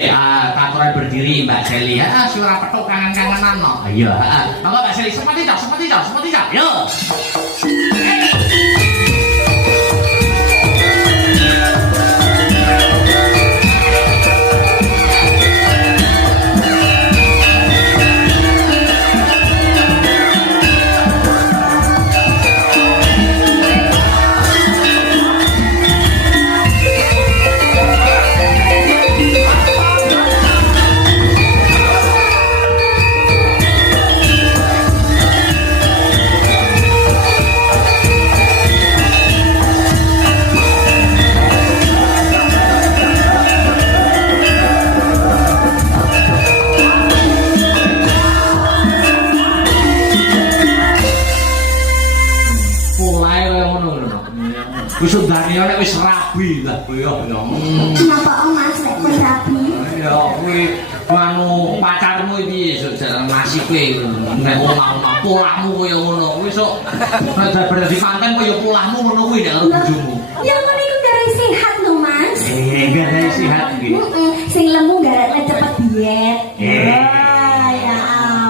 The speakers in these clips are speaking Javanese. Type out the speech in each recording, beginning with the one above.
Aturan berdiri Mbak Seli. Suara petuk kangen-kangenan no. Iya, monggo Mbak Seli, seperti cok. Yo. Wis ndane nek wis rabi lah kowe yo. Kenapa Om Mas nek kowe rabi? Ya kuwi anu pacarmu iki nasibe nek ana polahmu kaya ngono. Kuwi sok nek berarti manten kaya polahmu ngono kuwi nek karo bojomu. Ya ngono iku gara sehat lho Mas. Gara sehat iki. Sing lemu gara cepet diet. Ya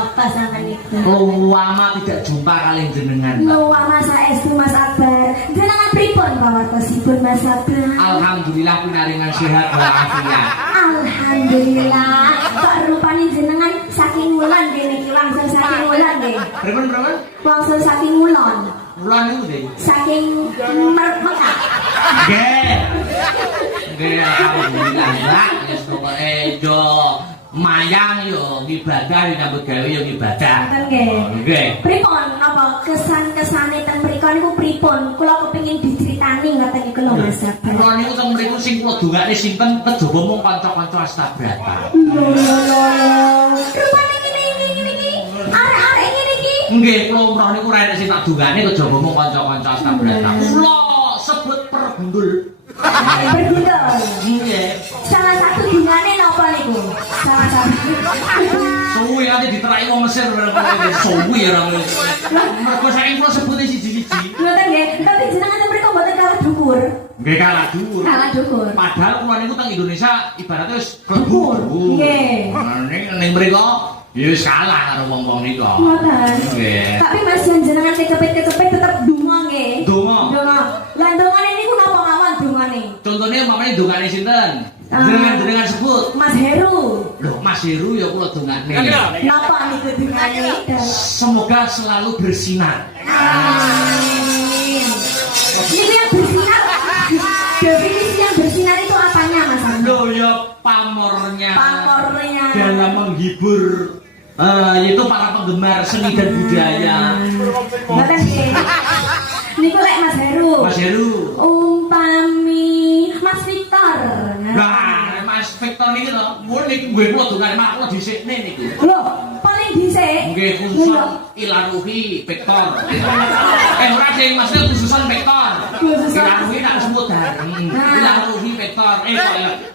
apa sampean itu? Lama tidak jumpa kali jenengan. Lama saestu Mas Akbar. Jenengan pripun pawartosipun Mas Akbar? Alhamdulillah pinaringan sehat walafiat. Alhamdulillah. Kok rupane jenengan saking wulan kene iki langsung saking wulan nggih. Pripun? Langsung saking wulan. Wulan niku nggih. Saking Mekah. Nggih, alhamdulillah. Wis pokoke yo mayang yo ibadah nyambut gawe yo ibadah. Nggih. Pripun apa kesan-kesane teng mriku niku pripun? Kula kepengin diceritani ngoten niku lho Mas. Kula niku teng mriku sing kula dongane sinten kejaba mung kanca-kanca Astabrata. Rupane ngene iki. Arek-arek ngene iki. Nggih, kula umroh niku ra enek sing tak dongane kejaba mung kanca-kanca Astabrata. Kula sebut pergundul. Pergundul. Nggih. Salah satu dungane napa niku? Salah satu. Suwi ate diterai wong Mesir suwi ya ora. Mergo saking kula sebute siji-siji. Ngoten nggih, tapi jenengan teng mriku mboten kalah dhuwur. Nggih kalah dhuwur. Kalah dhuwur. Padahal kula niku teng Indonesia ibaratnya wis dhuwur. Nggih. Ning mriku ya wis kalah karo wong-wong niku. Ngoten. Nggih. Tapi Mas jenengan kecepet-kecepet tetep donga nggih. Donga. Donga. Lah dongane niku napa mawon dongane? Contohnya umpamane dongane sinten? Jenengan sebut Mas Heru. Loh, Mas Heru ya kula dongane. Napa niku dongane? Semoga selalu bersinar. Amin. Ini yang bersinar. Definisi yang bersinar itu apanya Mas? Loh ya pamornya. Pamornya. Dalam menghibur yaitu para penggemar seni dan budaya. Ngoten nggih. Niku lek Mas Heru. Mas Heru. Umpami Mas Victor. Nah, Mas Victor niki lho, mun niki nggih kula dongane mak kula dhisikne niku. Lho, paling dhisik. Nggih khususan Ilaruhi Victor. Ora sing Mas khususan Victor. Ilaruhi tak sebut bareng. Ilaruhi Victor.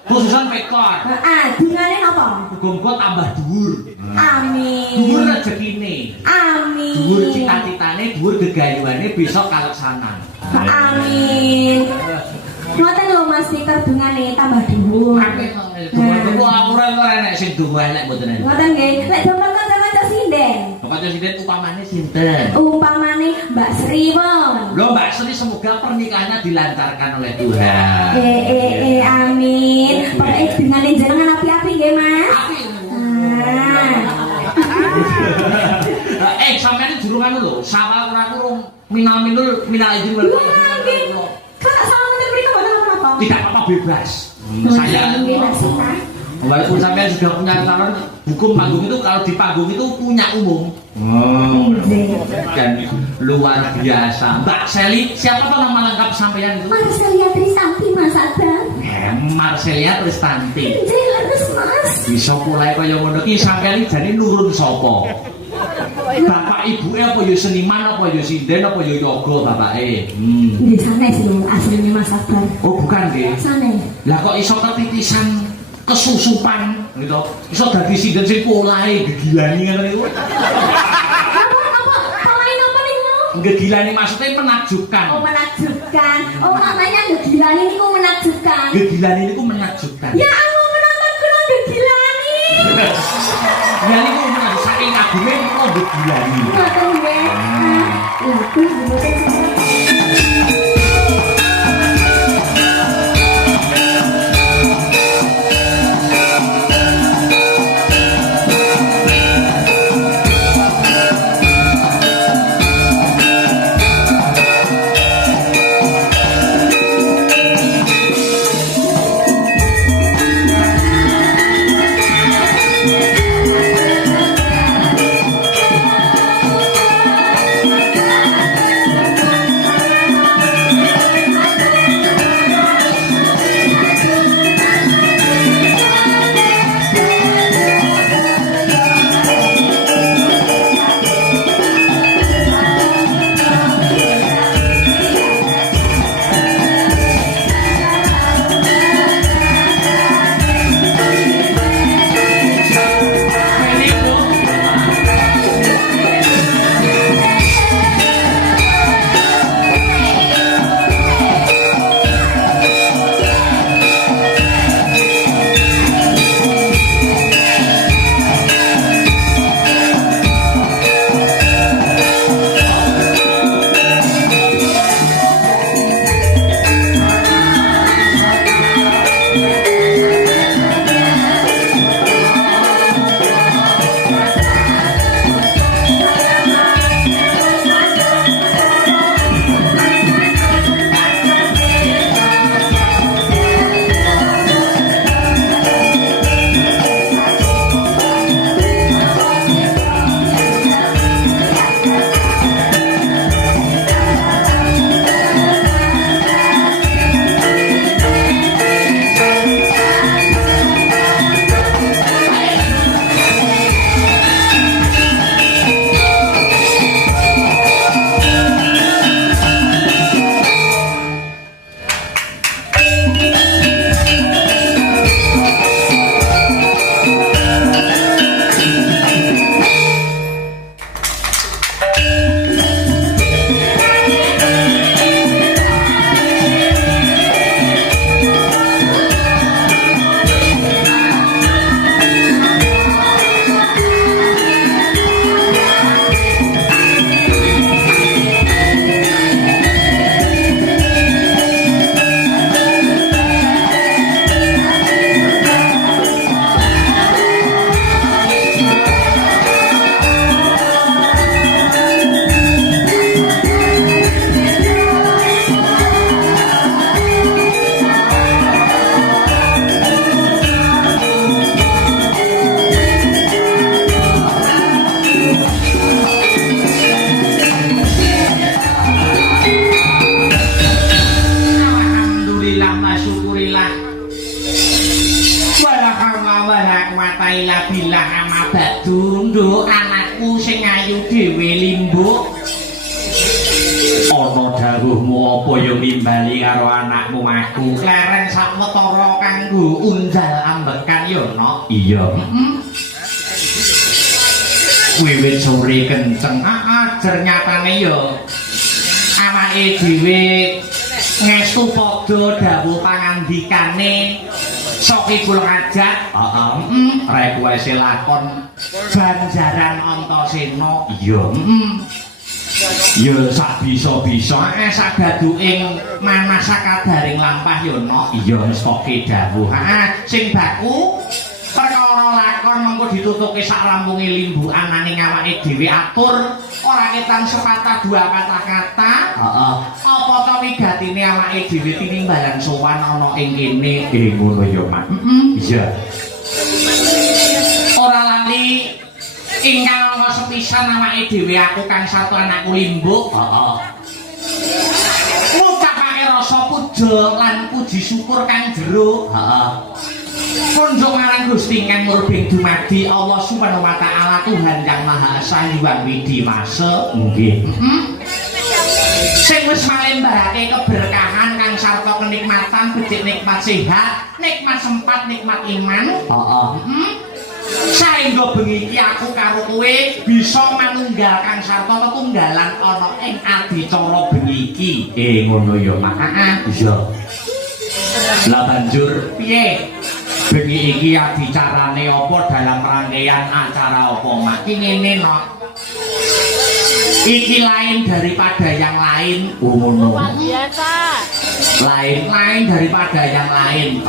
Khususan Victor. Heeh, dungane napa? Muga tambah dhuwur. Amin. Dhuwur rezekine. Amin. Dhuwur cita-citane, dhuwur gegayuhane besok kaleksanan. Amin. Ngoten lho Mas Victor dungane tambah dhuwur. Dhuwur ora enek sing dhuwur elek mboten enek. Ngoten nggih. Lek sampeyan kanca-kanca sinden. Kanca sinden upamane sinten? Umpamane Mbak Sri wong. Lho Mbak Sri semoga pernikahannya dilancarkan oleh Tuhan. Amin. Pokoke dungane jenengan api-api nggih Mas. Api. Sampeyan durung anu lho, sawal ora kurung minal izin wal nggih. Kalau sama mboten mriku mboten apa-apa. Tidak apa-apa bebas. Saya walaupun sampean sudah punya calon, hukum panggung itu kalau di panggung itu punya umum. Dan luar biasa. Mbak Seli, siapa tuh nama lengkap sampean itu? Marcelia Tristanti Mas Abang. Marcelia Tristanti. Jelas Mas. Bisa mulai kaya ngono iki sampean iki jane nurun sapa? Bapak ibuke apa ya seniman apa ya sinden apa ya yoga bapake? Nggih sanes lho asline Mas Abang. Oh bukan nggih. Sanes. Lah kok iso ketitisan kesusupan gitu. Iso dadi sinden sing polahe gegilani ngono niku. Gegilani maksudnya menakjubkan. Oh menakjubkan. Oh namanya gegilani niku menakjubkan. Gegilani niku menakjubkan. Ya aku menonton kula Ya niku menawi saking kagunge kula mbedilani. Ngoten nggih. Iku mboten Nduk anakku sing ayu dhewe limbuk. Ana dawuhmu apa ya nimbali karo anakmu aku? Leren sawetara kanggo unjal ambekan ya no. Iya. Wiwit sore kenceng ajar nyatane ya awake dhewe ngestu padha dawuh pangandikane sok kula ngajak rek wis lakon Banjaran Antasena. Iya ya sabisa-bisa sagaduking manah sakadaring lampah ya no. Iya wis poke dawuh sing baku perkara lakon mengko ditutuke sak lampunge limbukan nanging awake dhewe atur ora ketang sepatah dua kata-kata. Apa to wigatine awake dhewe tinimbalan sowan ana ing kene ngono ya Mak. Iya. Ora lali ingkang ana sepisan awake dhewe aku kang satu anakku limbuk. Ngucapake rasa puja lan puji syukur kang jero. Konjuk marang Gusti kang murbing dumadi Allah Subhanahu wa taala Tuhan yang Maha Esa Hyang Widimasa. Nggih. Sing wis malembahake keberkahan kang sarta kenikmatan becik nikmat sehat, nikmat sempat, nikmat iman. Saengga bengi iki aku karo kowe bisa manunggal kang sarta tetunggalan ana ing adicara bengi iki. Ngono ya Mak. Iya. Lah banjur piye? bengi iki adicarane apa dalam rangkaian acara apa mak iki ngene no iki lain daripada yang lain ngono lain daripada yang lain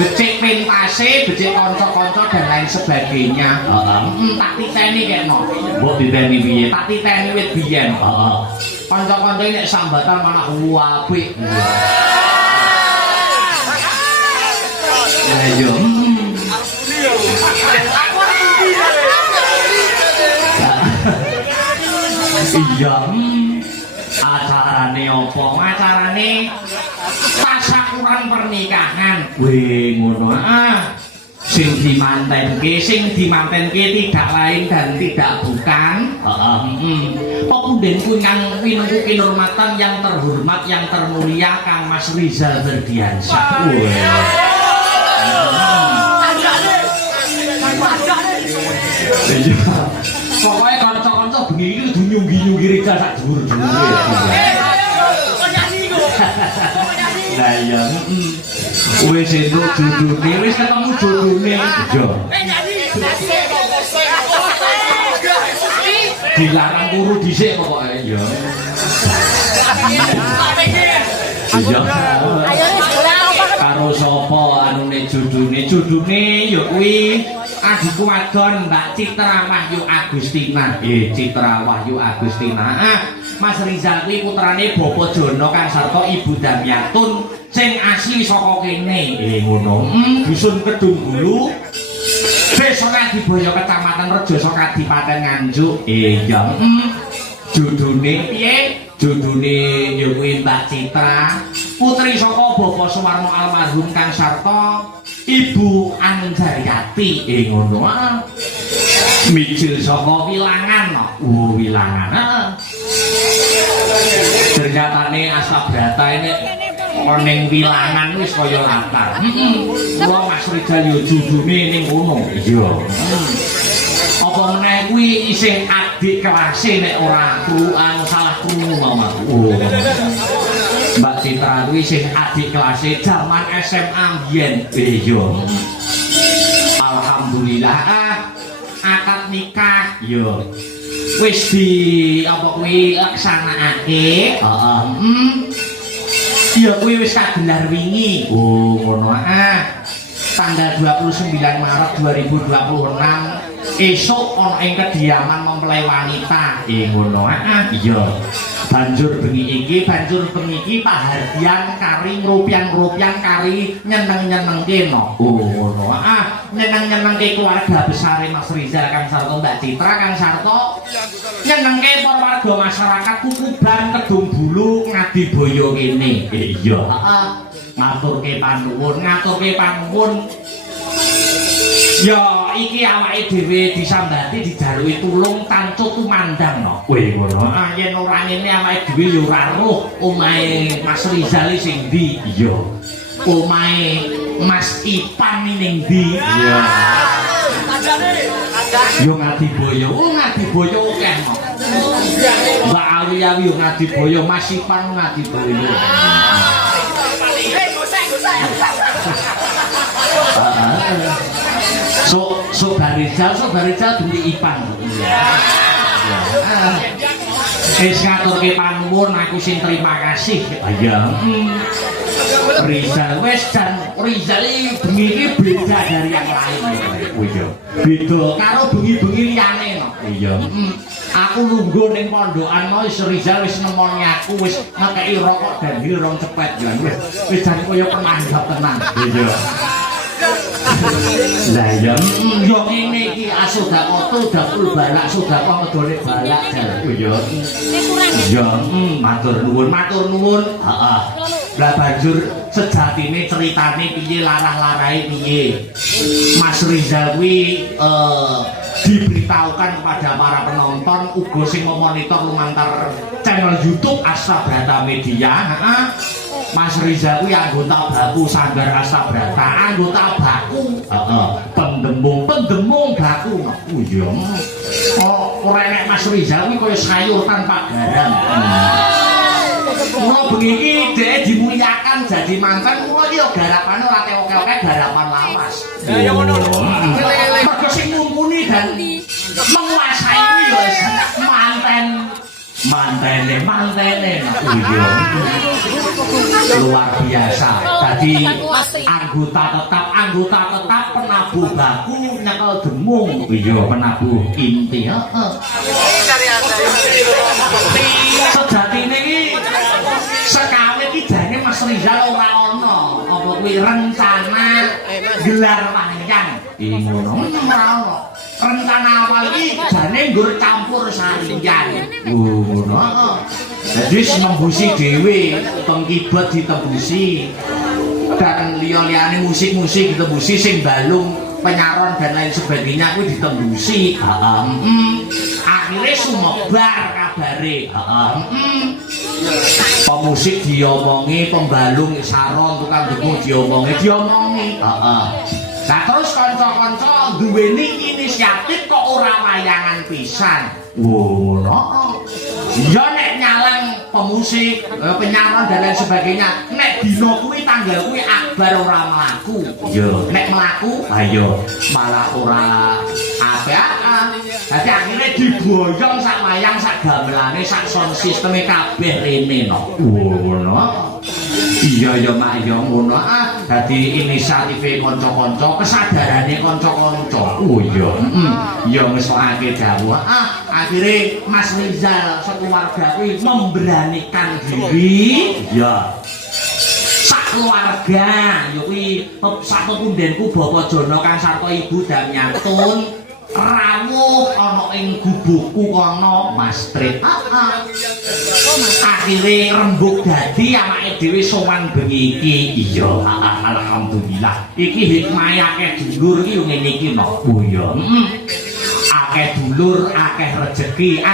becik pentase becik kanca-kanca dan lain sebagainya tak titeni kene mbok diteni piye tak titeni wit biyen kanca-kanca nek sambatan malah apik ayo iya acarane apa acarane tasyakuran pernikahan weh ngono sing dimantenke tidak lain dan tidak bukan pepunden kang winengku kinurmatan yang terhormat yang termulia Kang Mas Rizal Berdiansyah pokoknya kanca-kanca bengi iki kudu nyunggi-nyunggi Rizal sak dhuwur-dhuwure. Lah iya, wis entuk judune, wis ketemu judune. Yo. Dilarang turu dhisik pokoke ya. Iya. Karo sapa anune judune ya kuwi adikku wadon Mbak Citra Wahyu Agustina. Citra Wahyu Agustina. Mas Rizal kuwi putrane Bapak Jono kang sarta Ibu Damyatun sing asli saka kene. Ngono. Dusun Kedung Bulu. Desa Kadiboyo Kecamatan Rejoso Kadipaten Nganjuk. Iya. Judune piye? Judune ya kuwi Mbak Citra, putri saka Bapak Suwarno almarhum kang sarta Ibu Anjariati. Ngono. Mijil saka Wilangan. Wilangan. Ternyatane Asabrata ini ning Wilangan wis kaya latar. Kula Mas Rizal yo judune ning ngono. Iya. Apa meneh kuwi isih adik kelase nek ora salah krungu mama. Mbak Citra kuwi isih adik kelase zaman SMA mbiyen. Iya. Alhamdulillah akad nikah yo wis di apa kuwi laksanakake. Ya kuwi wis kagelar wingi. Ngono. Tanggal 29 Maret 2026 esuk ana ing kediaman mempelai wanita. Ngono. Iya. Banjur bengi iki pahardian kari ngrupian kari nyeneng-nyenengke no. Ngono. Nyeneng-nyenengke keluarga besar Mas Rizal kang sarta Mbak Citra kang sarta nyenengke para warga masyarakat Kukuban Kedung Bulu Ngadiboyo kene. Iya. Ngaturke panuwun. Ya iki awake dhewe disambati dijaluki tulung tancut tumandang no. Ngono. Yen ora ngene awake dhewe ya ora roh omahe Mas Rizal sing ndi. Iya. Omahe Mas Ipan ning ndi. Iya. Yo Ngadiboyo. Ngadiboyo akeh no. Mbak Awi yo Ngadiboyo, Mas Ipan Ngadiboyo. Sobarijal duwe Ipan. Wis ngaturke panuwun aku sing terima kasih. Iya. Rizal wis jan Rizal iki bengi iki beda dari yang lain. Iya. Beda karo bengi-bengi liyane no. Iya. Aku lungguh ning pondokan mau wis Rizal wis nemoni aku wis ngekeki rokok dandil rong cepet ya. Wis jan koyo penanggap tenan. Iya. Lah ya yo ngene iki asodako dapul balak sodako ngedone balak jar. Iya. Iya, matur nuwun. Heeh. Lah banjur sejatine ceritane piye larah-larahe piye. Mas Rizal kuwi diberitahukan kepada para penonton uga sing memonitor lumantar channel YouTube Asabrata Media. Mas Rizal kuwi anggota baku Sanggar Asabrata, anggota baku pendemung baku. Iya. Ora enek Mas Rizal kuwi kaya sayur tanpa garam. Kula bengi iki dhek dimuliakan jadi manten, kula iki yo garapane ora oke-oke garapan lawas. Ya ngono lho. Mergo sing mumpuni dan menguasai kuwi yo mantene. Iya. Luar biasa. Jadi anggota tetap penabuh baku nyekel demung. Iya, penabuh inti. Heeh. Sejatine iki sekali iki jane Mas Rizal ora ono. Apa kuwi rencana gelar wayang? Ngono ora ono. Rencana awal iki jane nggur campur sarian. Ngono. Jadi nembusi dhewe, pengkibet ditembusi. Dan liya-liyane musik-musik ditembusi sing balung, penyaron dan lain sebagainya kuwi ditembusi. Akhirnya sumebar kabare. Pemusik diomongi, pembalung saron tukang dukung diomongi. Nah terus kanca-kanca duweni inisiatif kok ora wayangan pisan. Ngono. Ya nek nyalang pemusik, penyaron dan lain sebagainya, nek dina kuwi tanggal kuwi akbar ora mlaku. Ya, nek mlaku, ayo malah ora apik-apik. Dadi akhirnya diboyong sak wayang sak gamelane sak sound sisteme kabeh rene no. Ngono. Iya ya mak ya ngono. Dadi inisiative kanca-kanca, kesadarane kanca-kanca. Oh iya. Ya ngesokake dawuh. Akhirnya Mas Rizal sekeluarga kuwi memberanikan diri. Ya. Sak keluarga ya kuwi sak pepundenku Bapak Jono Kang Sarto Ibu Damyatun rawuh ana ing gubukku kono Mas Trit. Akhire rembug dadi awake dhewe sowan bengi iki. Iya, alhamdulillah. Iki hikmahe akeh dulur iki yo ngene iki no. Oh iya. Akeh dulur, akeh rejeki,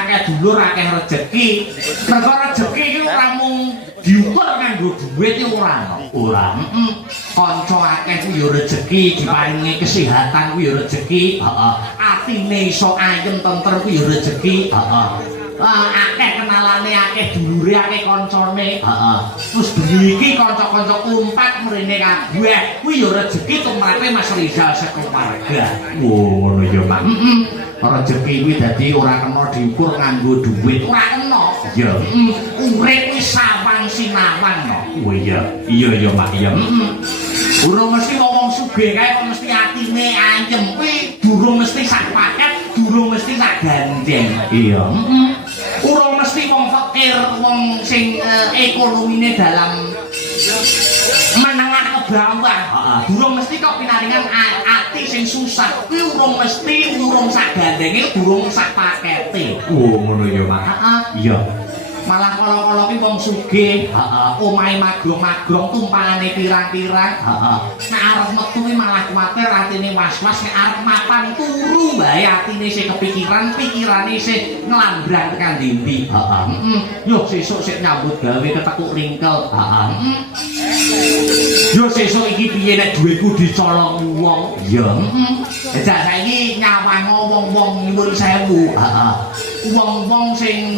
Mergo rejeki iki ora mung diukur kanggo dhuwit iki ora. Kanca akeh kuwi yo rejeki, diparingi kesehatan kuwi yo rejeki. Atine iso ayem tentrem kuwi yo rejeki. Akeh kenalane, akeh dulure, akeh kancane. Terus bengi iki kanca-kanca kumpat mrene kabeh kuwi yo rejeki tumrapé Mas Rizal sekeluarga. Ngono ya, Pak. Rejeki kuwi dadi ora kena diukur nganggo dhuwit, ora kena. Ya, urip kuwi sawang sinawang no. Oh iya, iya Pak, iya. Durung mesti wong sugih kae kok mesti atine ayem kuwi durung mesti sak paket, durung mesti sak gandeng. Iya. Urung mesti wong fakir, wong sing ekonomine dalam menengah ke bawah. Durung mesti kok pinaringan ati sing susah. Kuwi urung mesti urung sak gandenge, durung sak pakete. Oh ngono ya, Pak. Iya. Malah kala-kala ki wong sugih, omahe magrong-magrong tumpangane pirang-pirang. Nek arep metu ki malah kuwatir atine was-was, nek arep mapan turu bae atine sing kepikiran, pikirane sing nglambrang tekan ndi. Yo sesuk sik nyambut gawe ketekuk ringkel. Yo sesuk iki piye nek dhuwitku dicolong wong. Ya. Jajak saiki nyawango wong-wong nyuwun sewu. Wong-wong sing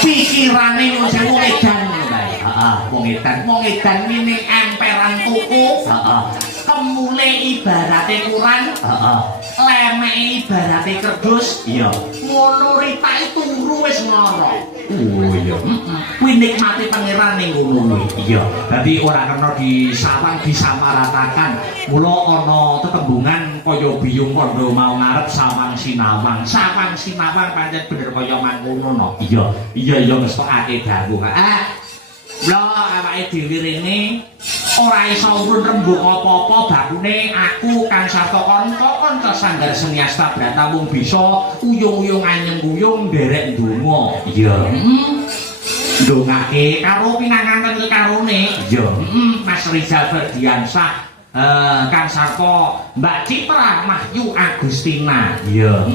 pikirane nyuwun sewu edan bae. Wong edan ini emperan tuku. Kemule ibarate kuran. Lemeke ibarate kerdus. Iya. Ngono ritake turu wis ngoro. Oh iya. Kuwi nikmate pangeran ning ngono kuwi. Iya. Dadi ora kena disawang disamaratakan. Mula ana tetembungan kaya biyung kandha mau ngarep sawang sinawang. Sawang sinawang pancen bener kaya mangkono no. Iya. Iya ngestokake dawuh. Lah awake dhewe rene ora iso urun rembug apa-apa bakune aku Kang Sarto kanca sanggar seniasta Brata mung bisa uyung-uyung anyeng uyung nderek ndonga. Iya. Ndongake karo pinanganten karone. Iya. Mas Rizal Ferdiansah, Kang Sarto, Mbak Citra Mahyu Agustina. Iya.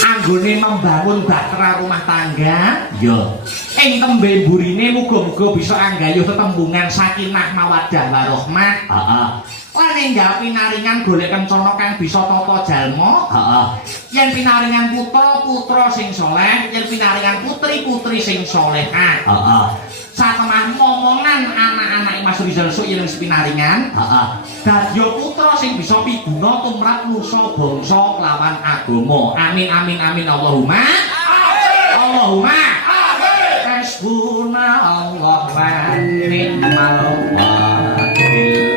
Anggone membangun bahtera rumah tangga. Iya. Ing tembe burine muga-muga bisa anggayuh tetembungan sakinah mawaddah warahmah. lan enggal pinaringan golek kencana kang bisa tata jalma. Heeh. Yen pinaringan putra, putra sing saleh, yen pinaringan putri, putri sing salehah. Heeh. Satemah momongan anak-anak Mas Rizal sok yen pinaringan. Heeh. Dadya putra sing bisa piguna tumrap nusa bangsa kelawan agama. Amin amin amin Allahumma. Amin. Allahumma. Amin. Hasbuna Allah wa ni'mal wakil.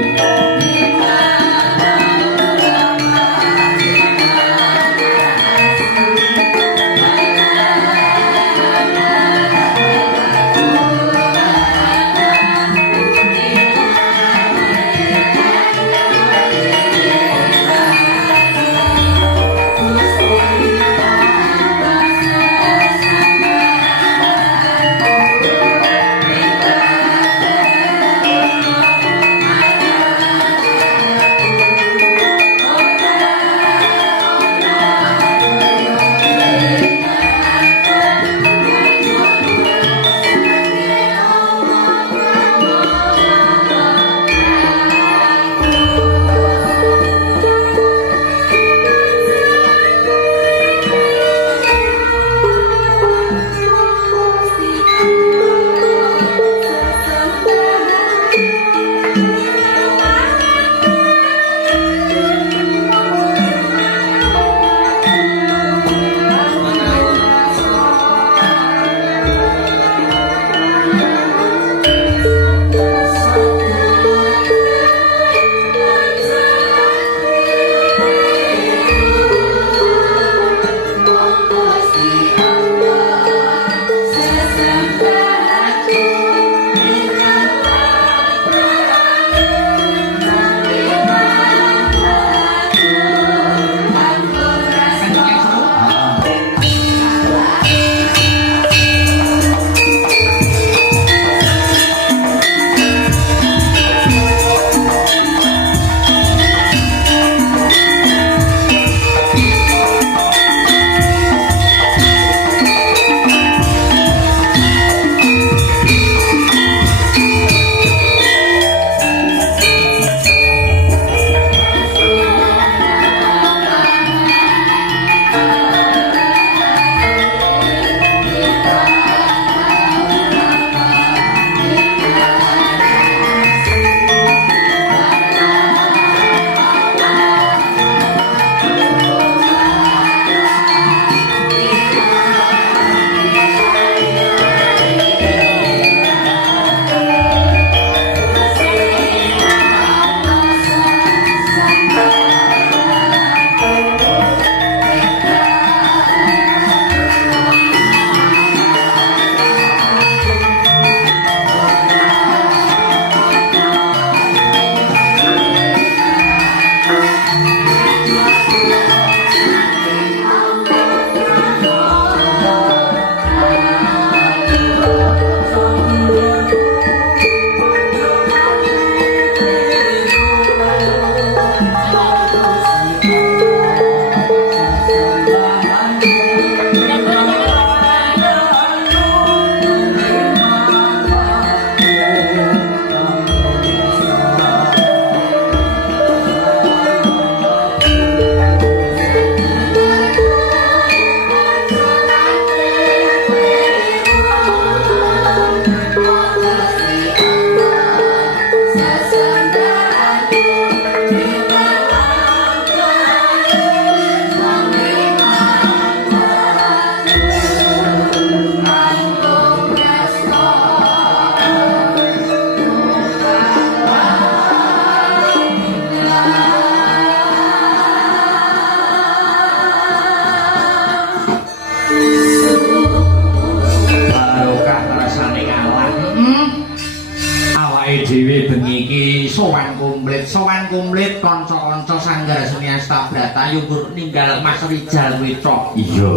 sowan komplit kanca-kanca sanggar seni Astabrata yukur ninggal Mas Rizal Wicok. Iya.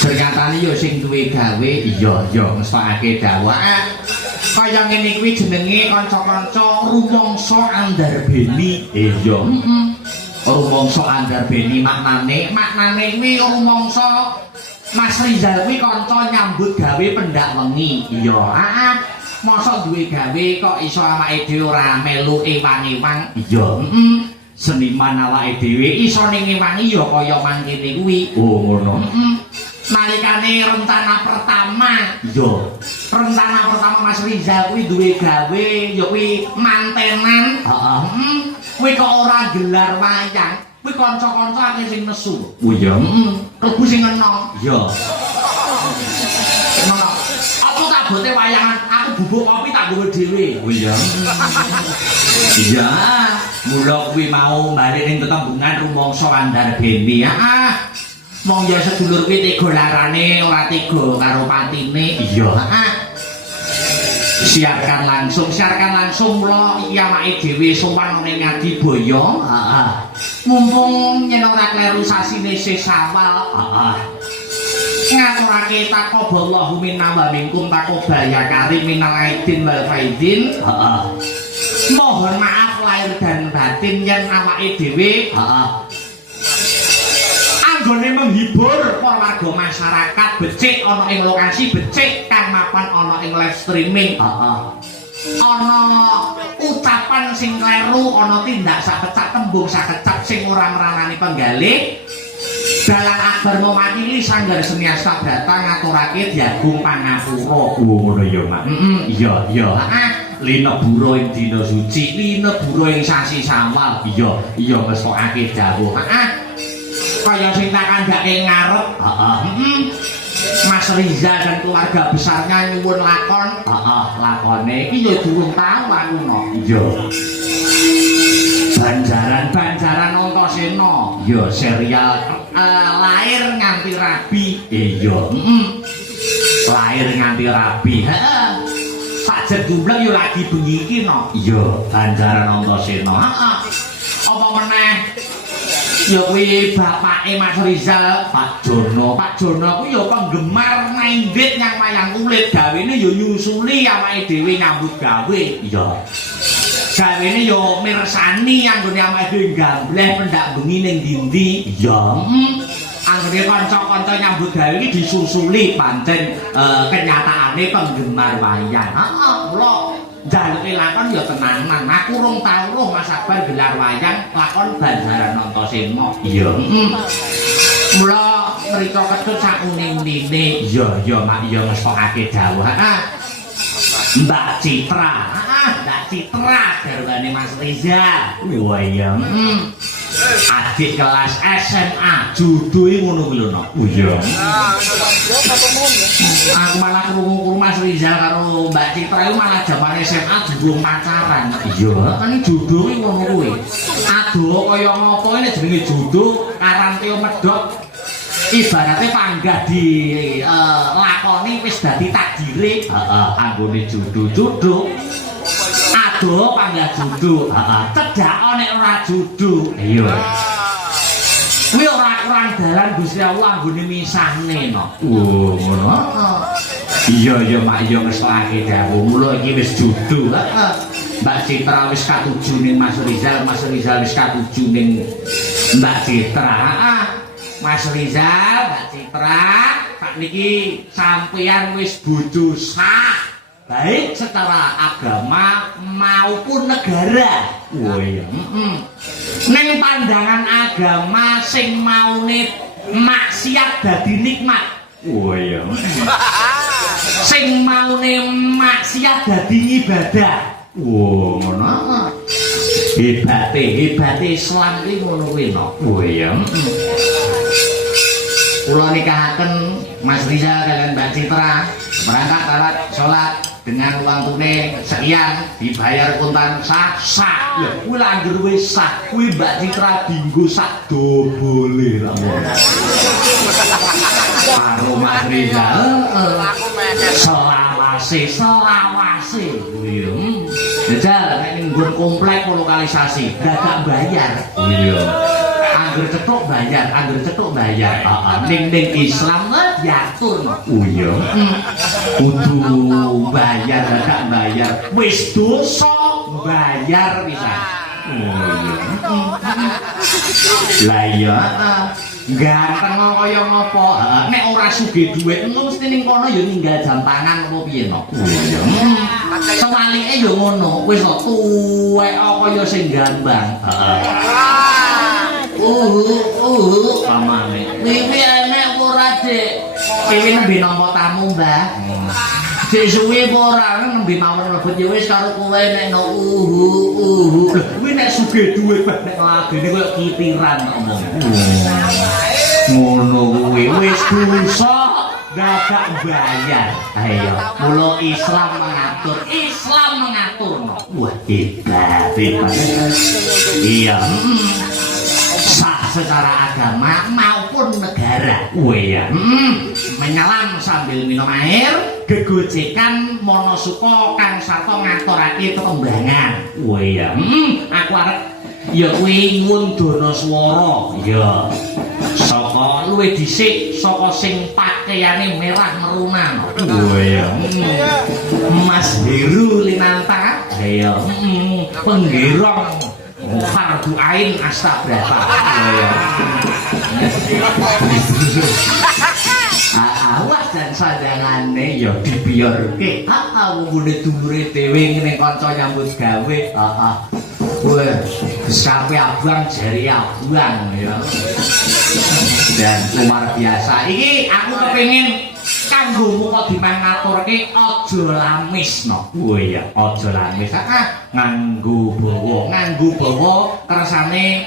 Ternyatane yo sing duwe gawe iya ngestakake dawah. Kaya ngene kuwi jenenge kanca-kanca rumangsa andarbeni. Iya. Rumangsa andarbeni maknane kuwi rumangsa Mas Rizal kuwi kanca nyambut gawe pendak wengi. Iya. mosok duwe gawe kok iso awake dhewe ora melu ewang-ewang. Iya, seniman awake dhewe Iso ning ewangi ya kaya mangkene kuwi. oh ngono. Nalikane rencana pertama, Iya. rencana pertama Mas Rizal kuwi duwe gawe ya kuwi mantenan. Heeh. Kuwi kok ora gelar wayang. Kuwi kanca-kanca akeh sing nesu. Oh iya. Klebu sing enom. Iya. Ngono. Aku tak bote wayangan, aku bubuk kopi tak gawe dhewe. Oh iya. Iya, mula kuwi mau bali ning tetembungan rumangsa Andar Beni. Heeh. Wong ya sedulur kuwi tega larane ora tega karo patine. Iya. Heeh. Siarkan langsung mula iki awake dhewe sowan ning Ngadiboyo. Heeh. Mumpung yen ora kleru sasine Sesawal. Heeh. Ngaturake taqabbalallahu minna wa minkum taqabbaya karim minal aidin wal faidin. Heeh. Mohon maaf lahir dan batin yen awake dhewe Heeh. anggone menghibur para warga masyarakat becik ana ing lokasi becik kang mapan ana ing live streaming. Heeh. Ana ucapan sing kleru, ana tindak sakecap tembung sakecap sing ora meranani penggalih. Dalang Akbar mewakili Sanggar Seni Astabrata ngaturake diagung pangapura. Oh ngono ya, Mak. Iya, iya. Heeh. Linebura ing dina suci, Linebura ing sasi Sawal. iya, iya ngesokake dawuh. Heeh. Kaya sing tak kandhake ngarep. Heeh. Mas Rizal dan keluarga besarnya nyuwun lakon. Heeh. Lakone iki ya durung tau aku no. Iya. Banjaran Antasena. Iya, serial Lahir nganti rabi. iya. Lahir nganti rabi. Heeh. Sajek jumlah yo lagi bengi iki no. Iya, Banjaran Antasena. Heeh. Apa meneh? Ya kuwi bapake Mas Rizal, Pak Jono. Pak Jono kuwi ya penggemar maindit nyang wayang kulit, gawene ya nyusuli awake dhewe nyambut gawe. Iya. Gawene ya mirsani anggone awake dhewe gambleh pendak bengi ning ndi-ndi. Iya. Anggone kanca-kanca nyambut gawe iki disusuli pancen kenyataane penggemar wayang. Heeh, mula njaluke lakon ya tenanan. Aku rung tau roh Mas Akbar gelar wayang lakon Banjaran Antasena. Iya. Mula mriko ketut sak uning-unine. Iya, iya, Mak, iya ngesokake dawuh. Heeh. Mbak Citra. Heeh, Mbak Citra garwane Mas Rizal. Wah iya. Adik kelas SMA judoe ngono kuwi lho no. Oh iya. Aku malah krungu Mas Rizal karo Mbak Citra itu malah jaman SMA durung pacaran. Iya. Kan judoe ngono kuwi. Adoh kaya ngopo ini jenenge judo karantio medhok. Ibaratnya panggah di lakoni wis dadi takdire. Heeh, anggone judo-judo. Adoh panggah judo. Heeh. Cedak nek ora judo. Iya. Kuwi ora kurang dalan Gusti Allah anggone misahne no. Oh, ngono. Iya, iya, Mak, iya ngesokake dawuh. Mula iki wis judo. Heeh. Mbak Citra wis katuju ning Mas Rizal wis katuju ning Mbak Citra. Heeh. Mas Rizal, Mbak Citra, tak niki sampeyan wis bojo sah. Baik secara agama maupun negara. Oh iya. Ning pandangan agama sing maune maksiat dadi nikmat. Oh iya. Sing maune maksiat dadi ibadah. Oh, ngono. Hebate Islam iki ngono kuwi no. Oh iya. Kula nikahaken Mas Rizal dan Mbak Citra berangkat salat dengan uang tunai sekian dibayar kontan sah. Ya kuwi langgir wis sah. Kuwi Mbak Citra dinggo sak dobole ra ngono. Karo Mas Rizal selawase kuwi. Jajal nek ning nggon komplek lokalisasi dadak bayar. Oh iya. Angger cetuk bayar. Ning Islam diatur. Oh iya. Kudu bayar gak bayar. Wis dosa bayar pisan. Oh iya. Lah iya. Ganteng kaya ngopo? Nek ora sugih dhuwit engko mesti ning kono ya ninggal jam tangan apa piye no. Sewalike ya ngono, wis kok tuwek kaya sing gambang. Pamane. Wiwi enek ora, Dik? Wiwi nembe nampa tamu, Mbah. Cek suwi apa ora nembe mawon mlebet ya wis karo kowe nek no kuwi nek sugih dhuwit nek lagene koyo kitiran omong. Ngono kuwi wis dosa gagak bayar. Ayo, mula Islam mengatur no. Wah, hebat. Iya. Sah secara agama maupun negara. Iya. Menyelam sambil minum air, gegojekan monosuko kang sarta ngaturake perkembangan. Iya. Aku arep ya kuwi ngundana swara. Ya. Saka luwih dhisik saka sing pakaiane merah merunan. Iya. Mas Heru Linanta. Iya. Penggerong fardu ain astabrata. Iya. Awas dan sadangane ya dibiarke. Wong dulure dhewe ngene kanca nyambut gawe. Wah, sampe abang jari abang ya. Dan luar biasa. Iki aku kepengin kanggomu kok dimangaturke aja lamis no. Oh iya, aja lamis. Nganggo bawa kersane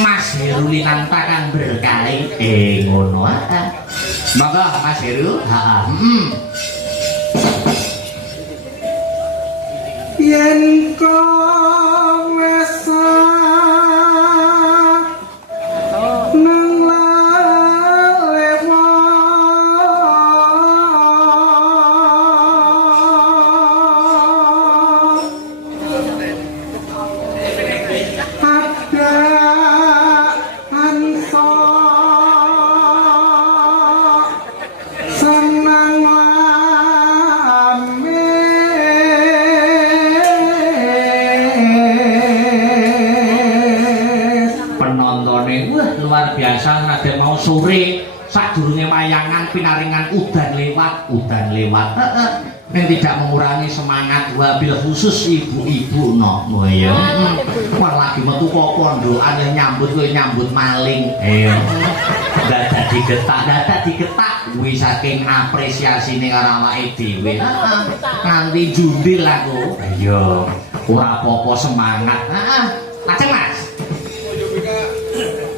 Mas Heru Linanta kan berkait ngono. Monggo Mas Heru. Yen kau wesa nang lalewa ada anso senang luar biasa nade mau sore sadurunge wayangan pinaringan udan lewat yang tidak mengurangi semangat wabil khusus ibu-ibu no ya wah lagi metu kok pondokan nyambut maling dadak digetak kuwi saking apresiasine karo awake dhewe nganti jundil aku iya ora apa-apa semangat lajeng Mas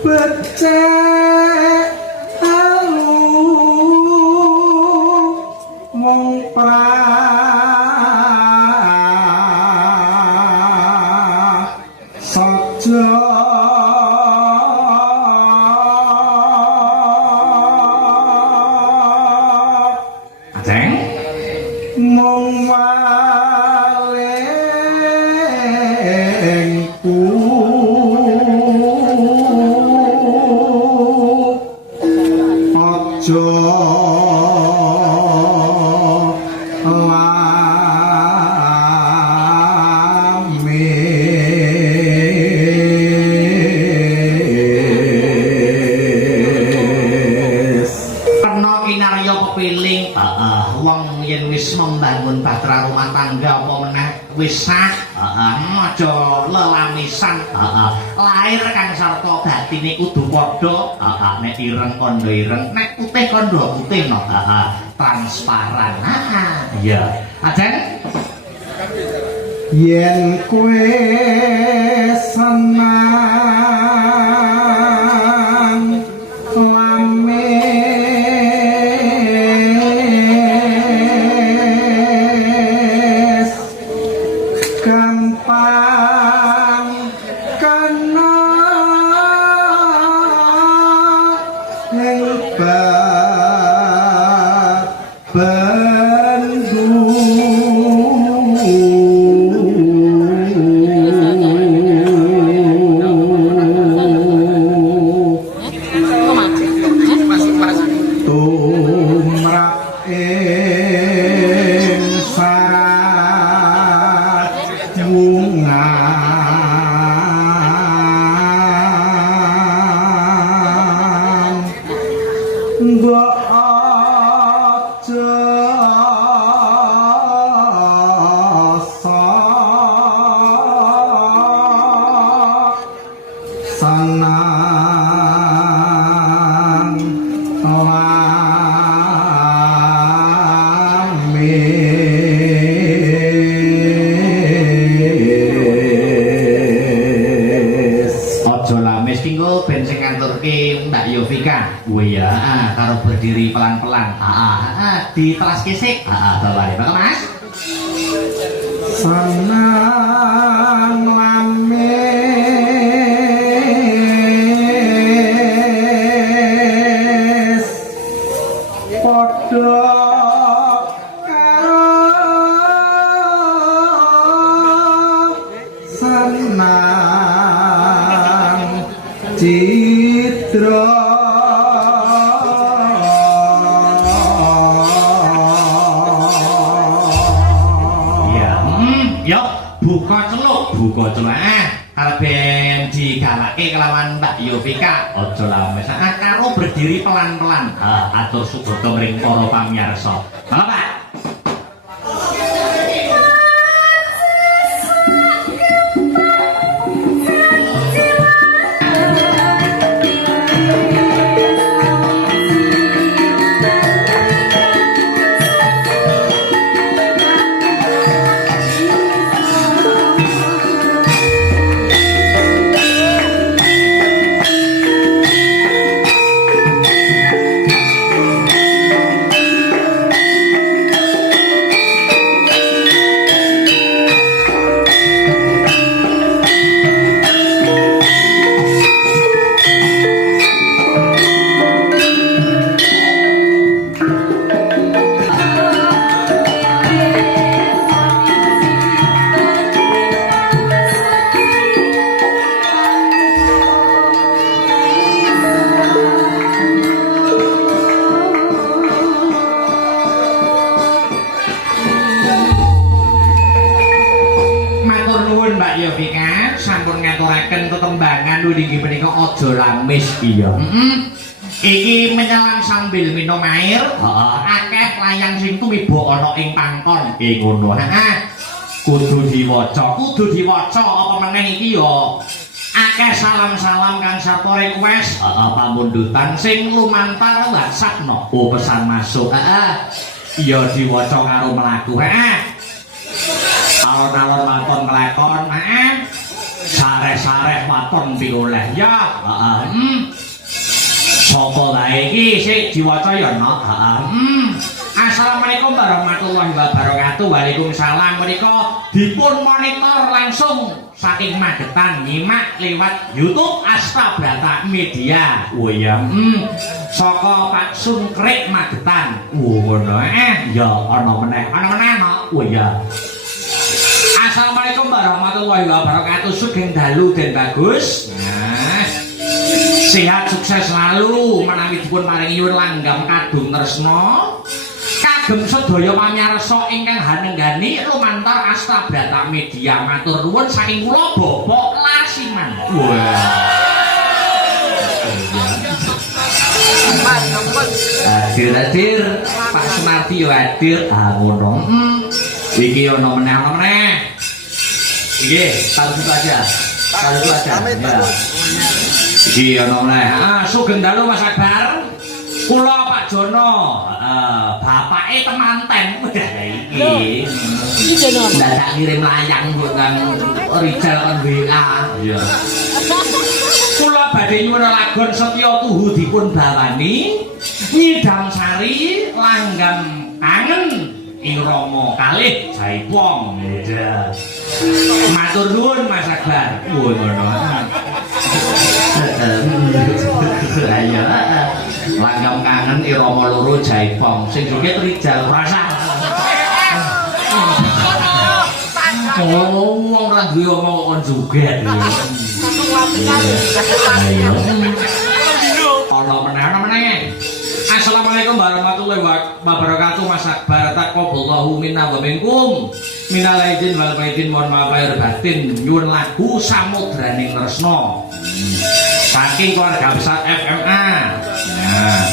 becek alu mong prasaja Aceng mong walengku membangun bahtera rumah tangga apa meneh wis sah aja lelamisan lahir kang sarta batine kudu padha nek ireng kandha ireng nek putih kandha putih no transparan iya Ajen yen kowe senang Vika. Oh iya, karo berdiri pelan-pelan. Di telas kisik. Bapak Mas. Sanang lamis padha karo sanang citra. Buka celuk kalben digalake kelawan Mbak Yovika Aja lames. karo berdiri pelan-pelan. Atur subata mring para pamirsa. Halo Pak. Sampun ngaturaken tetembangan niki menika aja lamis. Iya. Iki menyelam sambil minum air. Akeh layang sing tumiba ana ing pangkon. Ngono. Kudu diwaca apa meneh iki ya. Akeh salam-salam kang sarta request pamundutan sing lumantar WhatsApp-no. Pesan masuk. Iya diwaca karo mlaku. Alon-alon maton kelekon. Sareh-sareh waton pioleh ya. Sapa wae iki sik diwaca ya no. Assalamualaikum warahmatullahi wabarakatuh. Waalaikumsalam. Menika dipun monitor langsung saking Magetan nyimak lewat YouTube Astabrata Media. Oh iya. Saka Pak Sungkrik Magetan. Ngono. Ya ana meneh. No. Oh iya. Assalamualaikum warahmatullahi wabarakatuh. Sugeng dalu den bagus. Sehat sukses selalu menawi dipun paringi nyuwun langgam kadung tresna kagem sedaya pamirsa ingkang hanenggani lumantar Astabrata Media. Matur nuwun saking kula Bapak Lasiman. Hadir Pak Sunardi yo hadir. Ngono. Iki ana meneh. Iki Taruh itu aja. Ya. Iki ana meneh. Sugeng dalu Mas Akbar. Kula Pak Jono, bapake temanten. Iki. Dadak ngirim layang kok kan Rijal kan WA. Iya. Kula badhe nyuwun lagon Setya Tuhu dipun bawani Nyidam Sari langgam kangen ing Rama kalih Jaipong. Matur nuwun Mas Akbar. Ngono. Ayo. Langgam kangen Irama loro Jaipong sing joget Rijal rasa. Wong ora duwe omong kon joget. Ayo. Ana meneh. Assalamualaikum warahmatullahi wabarakatuh. Mas Akbar taqabbalallahu minna wa minkum. Minal aidin wal faidin, mohon maaf lahir batin. Nyuwun lagu Samudraning Tresna. Saking keluarga besar FMA. Nah.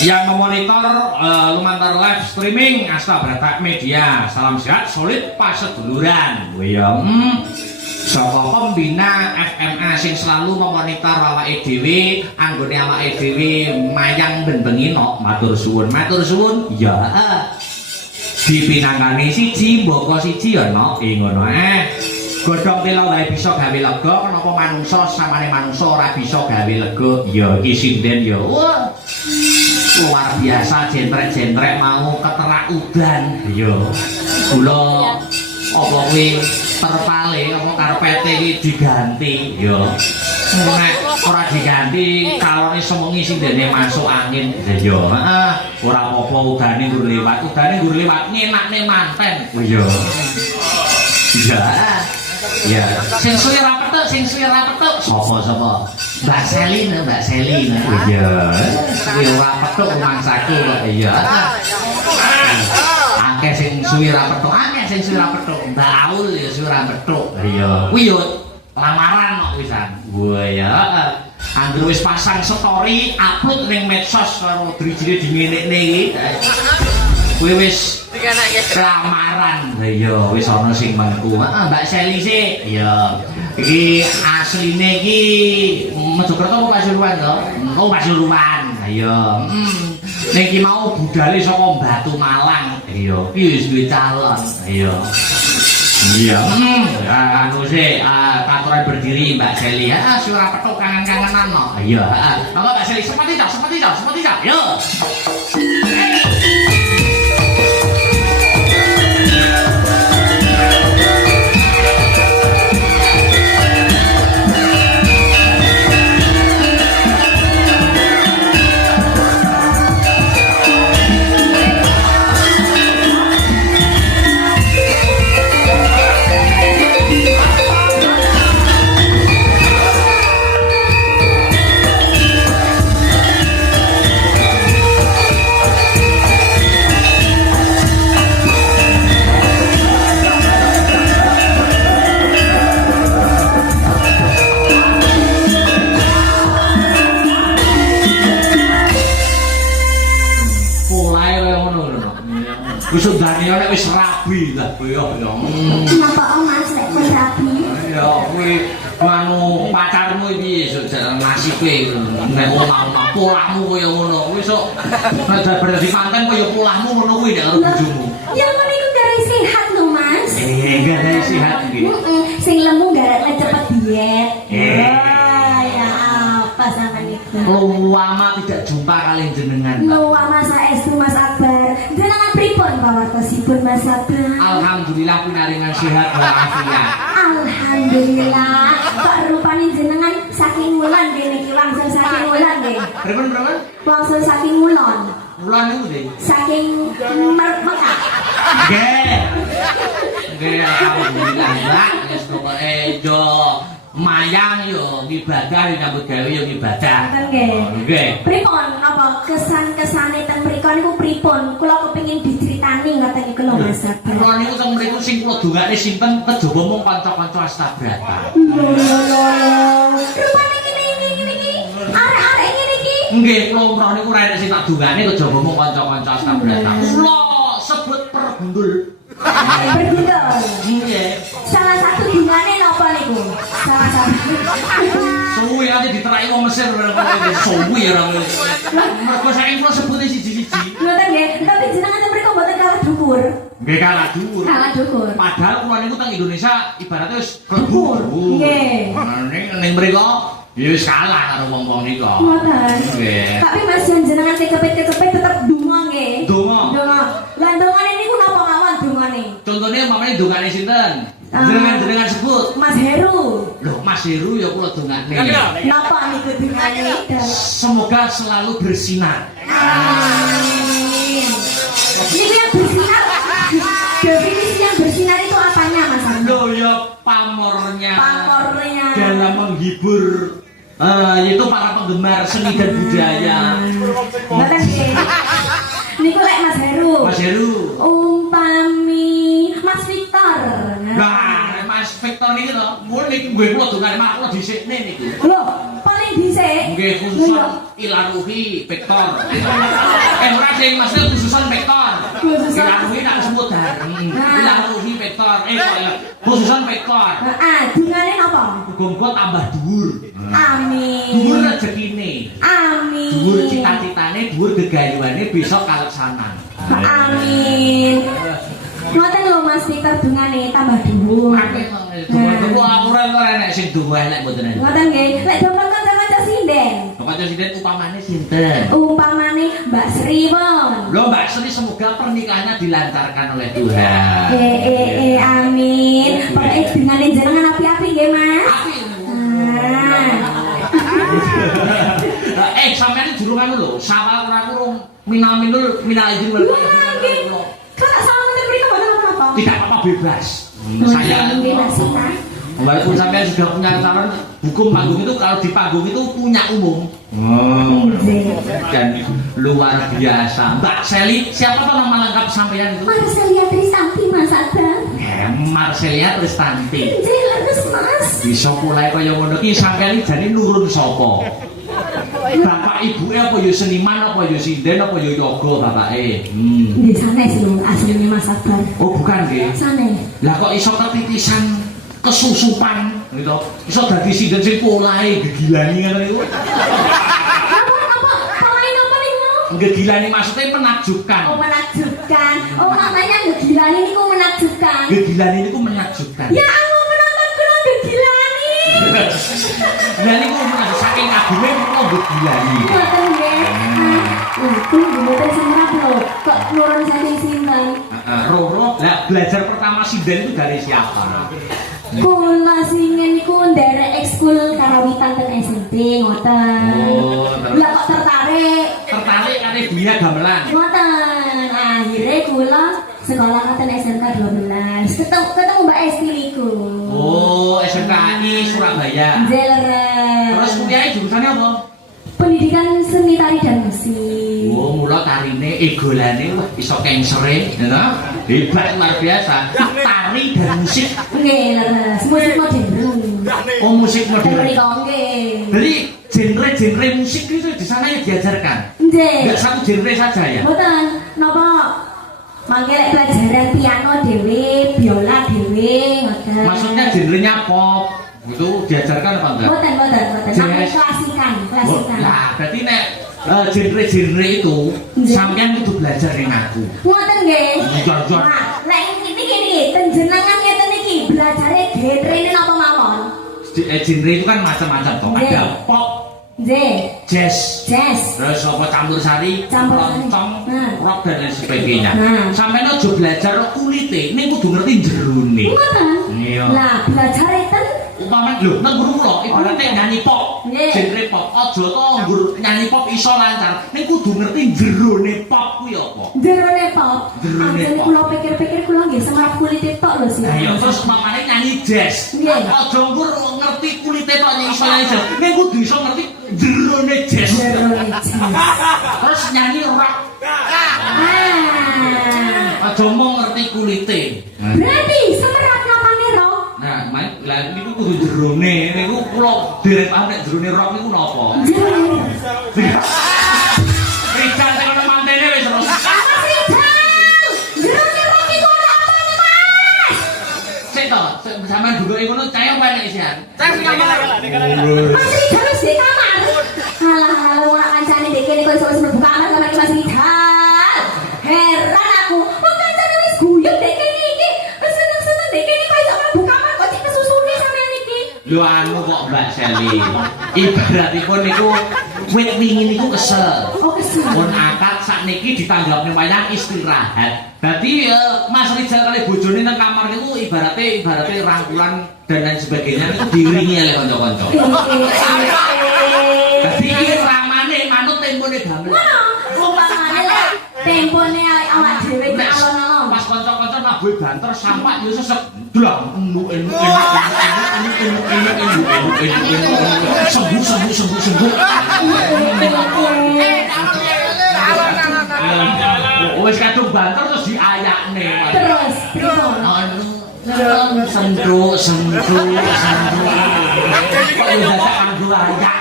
Yang memonitor lumantar live streaming Astabrata Media. Salam sehat, solid, paseduluran. Saka pembina FMA sing selalu memonitor awake dhewe, anggone awake dhewe mayang ben bengi no. Matur suwun. Ya. Dipinangkani siji, mboko siji ya no. Ngono. godhong tela wae bisa gawe lega, kenapa manungsa samane manungsa ora bisa gawe lega? Ya iki sinden ya. Wah. Luar biasa jentrek-jentrek mau keterak udan. Ya. Kula apa kuwi terpale apa karpete iki diganti ya. Nek ora diganti kalone semengi sindene masuk angin ya. Heeh, ora apa-apa udane nggur lewat ngenakne manten. Ya. Ya. Ya, sing suwi ra petuk. Sapa? Mbak Selina. Iya. Kuwi ora petuk mangsaku kok. Iya. Akeh sing suwi ra petuk. Mbak Aul ya suwi ra petuk. Iya. Kuwi yo lamaran kok wisan. Wah ya. Anggere wis pasang story, upload ning medsos karo drijine dingenekne iki. Kuwi wis lamaran. Iya, wis ana sing mengku. Heeh, Mbak Seli sih. Iya. Iki asline iki Mojokerto apa Pasuruan to? Oh, Pasuruan. Iya. Ning iki mau budale saka Batu Malang. Iya, iki wis duwe calon. Iya. Iya. Anu sih, aturan berdiri Mbak Seli. Heeh, suara petuk kangen-kangenan no. Iya, heeh. Monggo Mbak Seli, sepati cok. Yo. Wis ndane nek wis rabi lah kowe ya. Napa Mas lek kowe rabi? Ya kuwi anu pacarmu iki nasibe nek omah polahmu kaya ngono. Kuwi sok nek berarti manten kaya polahmu ngono kuwi nek karo bojomu. Ya ngene iku gare sehat lho Mas. Gare sehat iki. Sing lemu gare cepet diet. Ya apa sampean itu? Lama tidak jumpa kalian jenengan. Lama saestu Mas Akbar. Jenengan pripun pawartosipun Mas Akbar? Alhamdulillah pinaringan sehat walafiat. Alhamdulillah. Kok rupane jenengan saking wulan kene iki wangsul saking wulan nggih. Pripun? Wangsul saking wulan. Wulan niku nggih. Saking Mekah. Nggih, alhamdulillah Mbak. Wis pokoke yo mayang yo ibadah yo nyambut gawe yo ibadah. Nggih. Pripun apa kesan-kesane ten mriku niku pripun? Kula kepengin diceritani ngoten niku lho Mas. Kula niku teng mriku sing kula dongane sinten kejaba mung kanca-kanca astabrata. Rupane ngene iki. Arek-arek ngene iki. Nggih, kula umroh niku ra enek sing tak dongane kejaba mung kanca-kanca astabrata. Kula sebut pergundul. Bergundul. Nggih. Salah satu dungane napa niku? Salah satu. Suwi ate diterai wong Mesir suwi ora ngono. Mergo saking kula sebute siji-siji. Ngoten nggih, tapi jenengan mriku mboten kalah dhuwur. Nggih kalah dhuwur. Kalah dhuwur. Padahal kula niku teng Indonesia ibaratnya wis dhuwur. Nggih. Ning mriku ya wis kalah karo wong-wong nika. Ngoten. Nggih. Tapi Mas jenengan kekepit-kekepit tetep donga nggih. Donga. Lah dongane niku napa mawon dongane? Contohnya mamane dongane sinten? Jenengan sebut Mas Heru. Loh, Mas Heru ya kula dongane. Napa niku dongane? Semoga selalu bersinar. Amin. Ini yang bersinar. Definisi yang bersinar itu apanya Mas? Loh ya pamornya. Pamornya. Dalam menghibur yaitu para penggemar seni dan budaya. Ngoten nggih. Niku lek Mas Heru. Mas Heru. Umpami Mas Victor. Nah, Mas Victor niki to, mun niki nggih kula dongane mak kula dhisikne niku. Lho, paling dhisik. Nggih khususan Ilaruhi Victor. Ora sing Mas khususan Victor. Ilaruhi tak sebut bareng. Ilaruhi Victor. Khususan Victor. Heeh, dungane napa? Muga-muga tambah dhuwur. Amin. Dhuwur rezekine. Amin. Dhuwur cita-citane, dhuwur gegayuane besok kaleksanan. Amin. Ngoten lho Mas Victor dungane tambah dhuwur. Tunggu aku ora enek sing donga elek mboten enek. Ngoten nggih. Lek dompet kanca-kanca sinden. Kanca sinden upamane sinten? Umpamane Mbak Sri pon. Lho Mbak Sri semoga pernikahannya dilancarkan oleh Tuhan. Amin. Pokoke dungane jenengan api-api nggih Mas. Api. Ah. Sampeyan juru anu lho, sawal ora kurung minal izin wal Kalau sama nanti beri kepada apa? tidak apa-apa bebas. Saya walaupun sampean sudah punya calon, hukum panggung itu kalau di panggung itu punya umum. Dan luar biasa. Mbak Seli, siapa tuh nama lengkap sampean itu? Marcelia Trisanti Mas Abang. Marcelia Trisanti. Jelas Mas. Bisa mulai kaya ngono iki sampean iki jane nurun sapa? Bapak ibu apa ya seniman apa ya sinden apa ya yoga bapake? Di sana sih lho aslinya Mas Abang. Oh bukan nggih. Sana. Lah kok iso ketitisan kesusupan gitu. Iso dadi sinden sing polahe gegilani ngono iku. Apa niku? Gegilani maksudnya menakjubkan. Oh menakjubkan. Oh namanya gegilani niku menakjubkan. Gegilani niku menakjubkan. Ya Allah menonton kula gegilani. Lah niku menakjub saking kagume kok gegilani. Ngoten nggih. Itu mboten semrap lho. Kok nurun saking sinten? Roro, lah belajar pertama sinden itu dari siapa? Kula singen niku nderek ekskul karawitan ten SMP ngoten. Oh, Lah kok tertarik? Tertarik kali dia gamelan. Ngoten. Akhirnya kula sekolah ten SMK 12. Ketemu Mbak Esti niku. Oh, SMKI Surabaya. Jeleren. Terus kuliahnya jurusannya apa? Pendidikan seni tari dan musik. Oh, mula tarine egolane wah iso kengsere, ya. Hebat luar biasa. Tari dan musik. Nggih, leres. Musik modern. Oh, musik modern. Mriko nggih. Jadi genre-genre musik itu di sana ya diajarkan. Nggih. Enggak satu genre saja ya. Mboten, napa? Mangke lek pelajaran piano dhewe, biola dhewe, ngoten. Maksudnya genrenya pop itu diajarkan apa enggak? Mboten. Namanya Jazz. klasikan. Lah, berarti nek genre-genre itu sampean kudu belajar ning aku. Ngoten nggih. Jor-jor. Nah, lek iki panjenengan ngeten iki belajare genrene napa mawon? Genre itu kan macam-macam toh. Nggih. Ada pop, Nggih. jazz, Jazz. terus apa campur sari, Campursari. keroncong, Nah. rock dan lain sebagainya. Nah. Sampeyan aja belajar kulite, ning kudu ngerti jerone. Ngoten. Iya. Lah, belajare ten Umpama lho, nang guru kula ibaratnya nyanyi pop, Nggih. genre pop. Aja to nggur nyanyi pop iso lancar, ning kudu ngerti jerone pop kuwi apa. jerone pop. Jerone Ajeng pop. kula pikir-pikir kula nggih semrap kulite tok lho sih. Ayo terus umpamane nyanyi jazz. Nggih. Aja nggur ngerti kulite tok nyanyi iso nyanyi jazz, ning kudu iso ngerti jerone jazz. Jerone jazz. Terus nyanyi rock. Ah. Aja mau ngerti kulite. Berarti semrap napane ro? Nah, lah niku kudu jerone, niku kula derek paham nek jerone rock niku napa. Jerone. Rijal sing ana mantene wis terus. Mas Rijal! Jerone ro iki kok ora apa-apa, Mas. Sik to, sampean duduke ngono cah apa nek isian? Mas Rijal wis di kamar. Alah, ora kancane dek kene kok iso mlebu kamar kamar iki Mas Rijal. Heran aku. Wong kancane wis guyub dek kene iki. Wis seneng-seneng dek kene kok iso mlebu kamar kok cek kesusune sampean iki. Lho anu kok Mbak Seli. Ibaratipun niku wit wingi niku kesel. Oh, kesel. Pun akad sakniki ditanggapne wayang istirahat. Dadi Mas Rijal kali bojone nang kamar niku ibarate rangkulan dan lain sebagainya niku diiringi oleh kanca-kanca. Dadi iki ramane manut tempone gamelan. Ngono. Umpamane lek tempone awak dhewe iki alon-alon. Pas kanca-kanca nabuh banter sampak yo sesek dlang sembuh. Wis kadung banter terus diayakne. Terus pripun? Senduk. Kok yo dadak kanggo ayak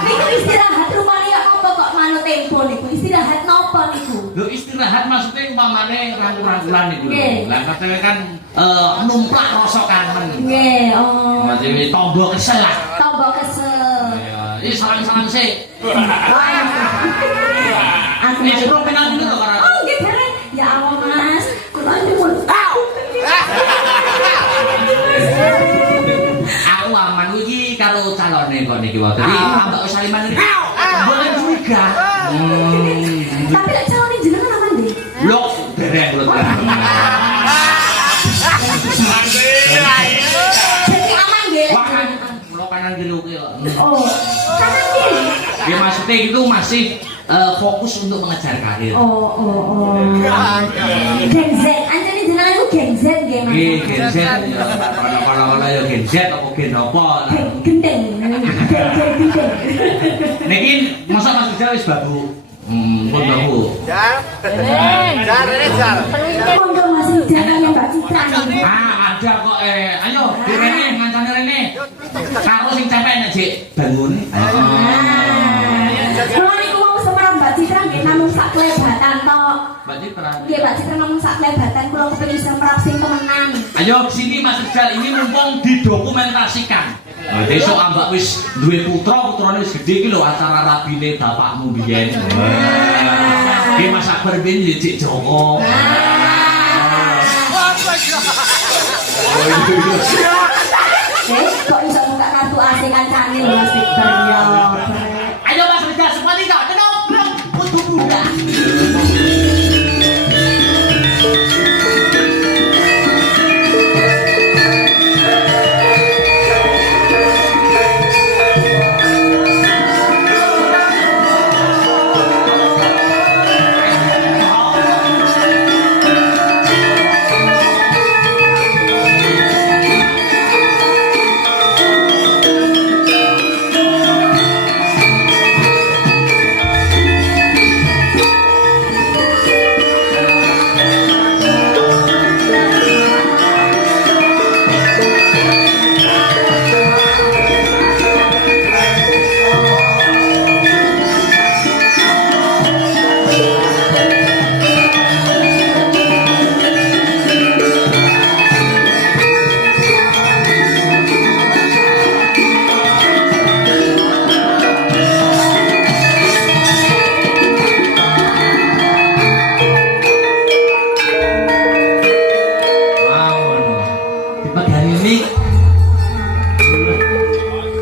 Niku istirahat rumane ya apa kok manut tempo niku? Istirahat napa niku? Lho istirahat maksudnya umpamane rangkul-rangkulan niku. Nggih. Lah katanya kan numplak rasa kangen. Nggih, oh. Maksudnya tombo kesel lah. Tombo kesel. Ini salam-salam sih. Aku Ini sebelum pengen dulu kok. Oh, nggih bareng. Ya Allah, Mas. Kula niki wae. Dadi Mbak Saliman iki boleh curiga. Tapi lek calon jenengan apa nggih? Lho, dereng lho. Jadi aman nggih. Wah, lo kanan kiri oke kok. Oh, kanan kiri. Ya maksudnya itu masih fokus untuk mengejar karir. Oh. Gen Z, anjane jenengan iku Gen Z nggih, Mas. Nggih, Gen Z ya kalau ya Gen Z apa Gen apa. Gendeng. Gendeng. Niki masa Mas Rizal wis babu. Pun babu. Monggo Mas jangan yang Mbak Citra. Ada kok ayo di Rene ngancane Rene. Karo sing capek nek Jek bangun. Kalau niku mau semerang Mbak Citra nggih namung sak klebatan tok. Mbak Citra. Nggih Mbak Citra namung sak klebatan kula kepengin semerap sing temenan. Ayo sini Mas Rizal ini mumpung didokumentasikan. Besok ambak wis duwe putrane wis gedhe iki lho acara rabine bapakmu biyen. Ki Mas Akbar ben Cik Joko. Kok iso buka kartu asing kancane Mas Victor ya. Ayo Mas Rizal sepati kok tenang untuk muda.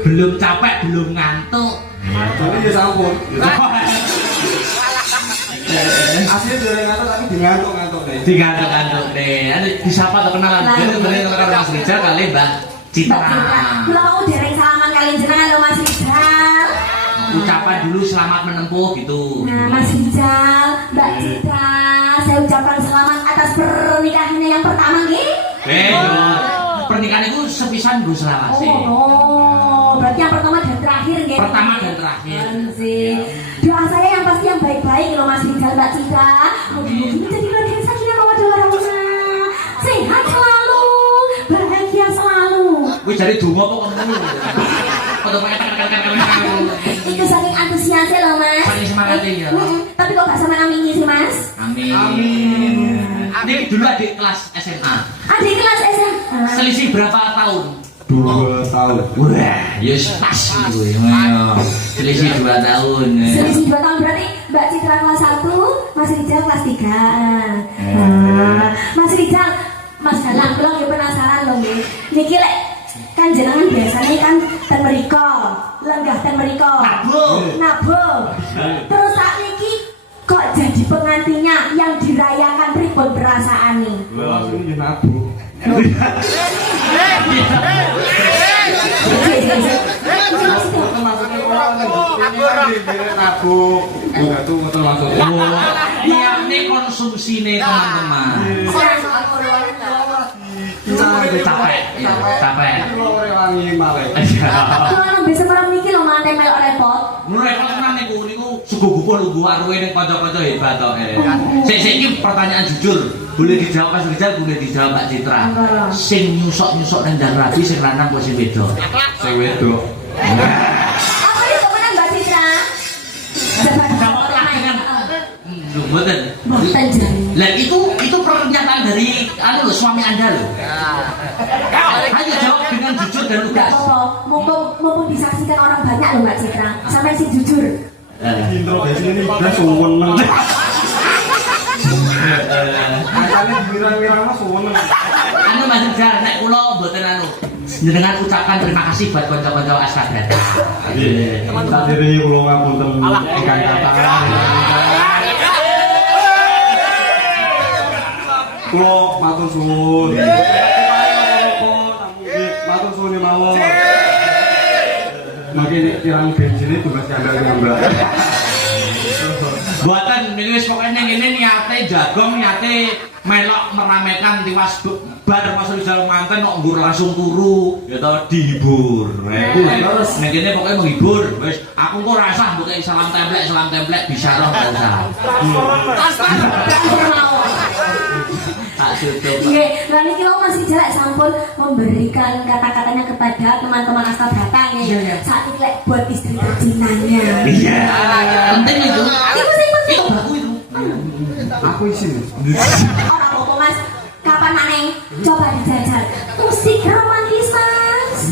Belum capek, belum ngantuk. Tapi ya sampun. Aslinya jarang ngantuk tapi digantuk-gantuk deh. Digantuk-gantuk deh. Ada disapa atau kenalan? Bener-bener kenalan Mas Rizal kali Mbak Citra. Kula mau dereng salaman kalian jenengan lho Mas Rizal. Ucapan dulu selamat menempuh gitu. Nah, Mas Rizal, Mbak Citra, saya ucapkan selamat atas pernikahannya yang pertama nggih. Pernikahan itu sepisan Gus Selawase. Berarti yang pertama dan terakhir nggih. Pertama dan terakhir. Doa saya yang pasti yang baik-baik loh Mas Rizal, Mbak Citra. Mudah-mudahan jadi keluarga yang sakinah mawaddah warahmah. Sehat selalu, bahagia selalu. Wis jare donga apa ngono. Itu saking antusiasnya loh Mas. Saking semangatnya ya. Tapi kok gak sama namanya sih Mas? Amin. Ini dulu adik kelas SMA. Adik kelas SMA. Selisih berapa tahun? 2 tahun. Wah, yes pas gitu ya. Selisih 2 tahun. Selisih 2 tahun berarti Mbak Citra kelas 1, Mas Rizal kelas 3. Mas Rizal, Mas Dalang, kula nggih penasaran lho nggih. Niki lek kan jenengan biasanya kan ten mriko, lenggah ten mriko. Nabung. Terus saat niki kok jadi pengantinnya yang dirayakan pripun perasaane? Wah, ini nabung. Ini konsumsi nih teman-teman. Capek. Kalau bisa malam niki lho manten melok repot. Repot tenan niku suguh-gupuh lugu aruwe ning kanca-kanca hebat to. Sik iki pertanyaan jujur. Boleh dijawab Mas Rizal, boleh dijawab Mbak Citra. Sing nyusok-nyusok nang ndang rabi sing lanang apa sing wedok? Sing wedok. Apa ya kemenang Mbak Citra? Mboten. Mboten jan. Lah itu pernyataan dari lho suami Anda lho. Ayo jawab dengan jujur dan lugas. Mumpung disaksikan orang banyak loh Mbak Citra. Sampai si jujur. Introduksi ini udah suweneng. Makanya wirang-wirang suweneng. Anu Mas Rizal, nek kula mboten anu. Jenengan ucapkan terima kasih buat kanca-kanca Askadata. Nggih. Sadherenge kula ngapunten ingkang kathah. Kula matur suwun. Matur suwun mawon. Mungkin kirang bensin itu Mas Mbak. Buatan ini wis pokoknya ngene niate jagong niate melok meramaikan tiwas bar Mas Rizal manten kok nggur langsung turu ya to dihibur. Terus nek kene pokoknya menghibur wis aku kok rasah mbok salam templek bisa roh ta usah. Tak tutup. Nggih, lan iki wong masih jelek sampun memberikan kata-katanya kepada teman-teman Askadata nggih. Saat ini lek buat istri tercinanya. Iya. Penting itu. Itu sing penting. Itu baku itu. Aku isi. Ora apa-apa Mas. Kapan maneh coba dijajal musik romantis Mas.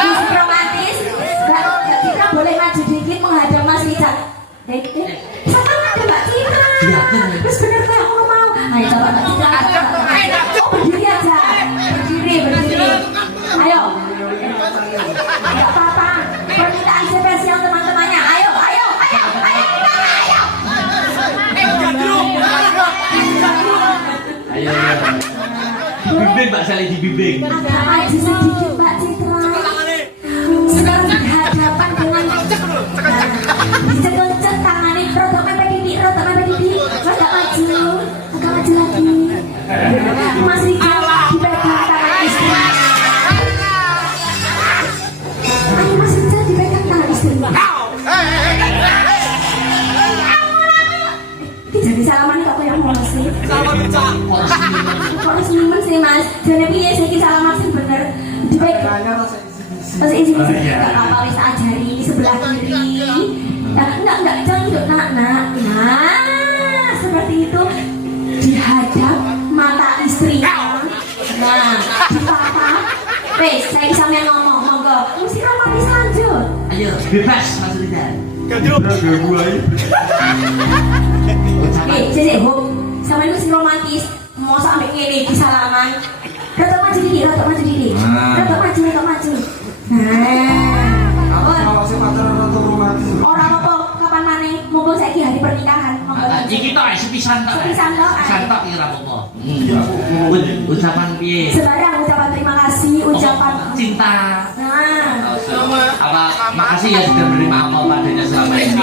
Musik romantis. Kalau kita boleh maju dikit menghadap Mas Rizal. Sama ada Mbak Citra. Terus bener kayak aku mau. Ayo coba Mbak Citra. Oh berdiri aja. Berdiri. Ayo. Enggak apa-apa. Permintaan spesial teman-temannya. Ayo. Ayo. Bimbing Mbak Sali dibimbing. Agak maju sedikit Mbak Citra. Sekarang berhadapan dengan dicekut-cekut tangannya rotok mepet didi. Agak maju lagi. Mas Rizal dipegang tangan istri. Ayo Mas Rizal dipegang tangan istri. Ini jadi salaman kok yang mau sih. Kok senyuman sih Mas? Jadi piye sih salaman sih bener dipegang. Terus isi gak apa-apa wis ajari sebelah kiri. Enggak jangan duduk nak. Nah, seperti itu dihadap mata istri. Nah, apa? Wes, saya bisa ngomong, monggo. Musik romantis lanjut. Ayo, bebas Mas Rizal. Jadi sama ini musik romantis. Mau sampai ngene di salaman. Rotok maju dikit. Rotok maju. Kalau sih pacaran atau romantis. Orang apa kapan maneh monggo saiki hari pernikahan monggo. Iki tok sepisan tok. Sepisan tok. Sepisan tok ira apa-apa. Ucapan piye? Sebarang ucapan terima kasih, ucapan cinta. Nah, Apa makasih ya sudah menerima apa padanya selama ini.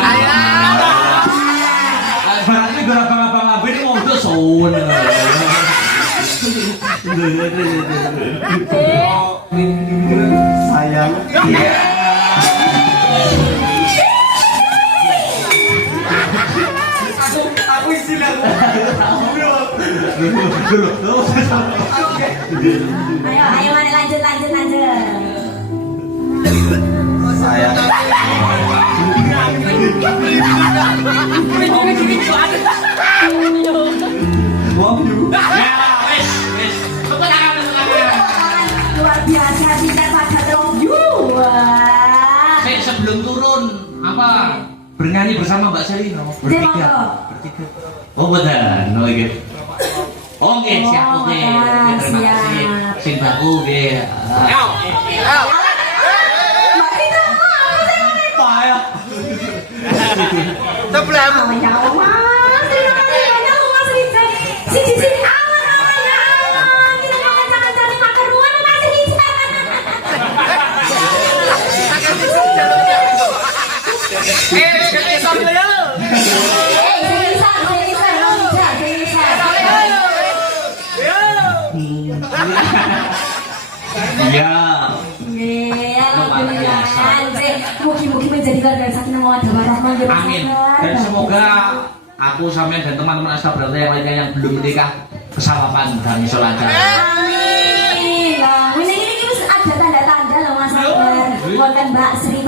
Berarti gara-gara abang ini mau udah soun. Sayang. Aku istilah. ayo mari lanjut. Sayang. Love you. Wes. Luar biasa tidak pada you. Sebelum turun apa bernyanyi bersama Mbak Sari bertiga. Oh betul, gitu. Oh nggih, siap oke. Terima kasih. Sing baku nggih. Payah. Sebelah Mas, terima kasih banyak Mas Rizal. Sini aman. Kita jangan makan ruang Mas Rizal. Iya. Mungkin menjadikan dari sakinah mawaddah warahmah. Amin. Dan semoga aku sampean dan teman-teman Askadata yang lainnya yang belum menikah kesawapan dan iso lancar. Amin. Lah, ini wis ada tanda-tanda loh Mas Akbar. Wonten Mbak Sri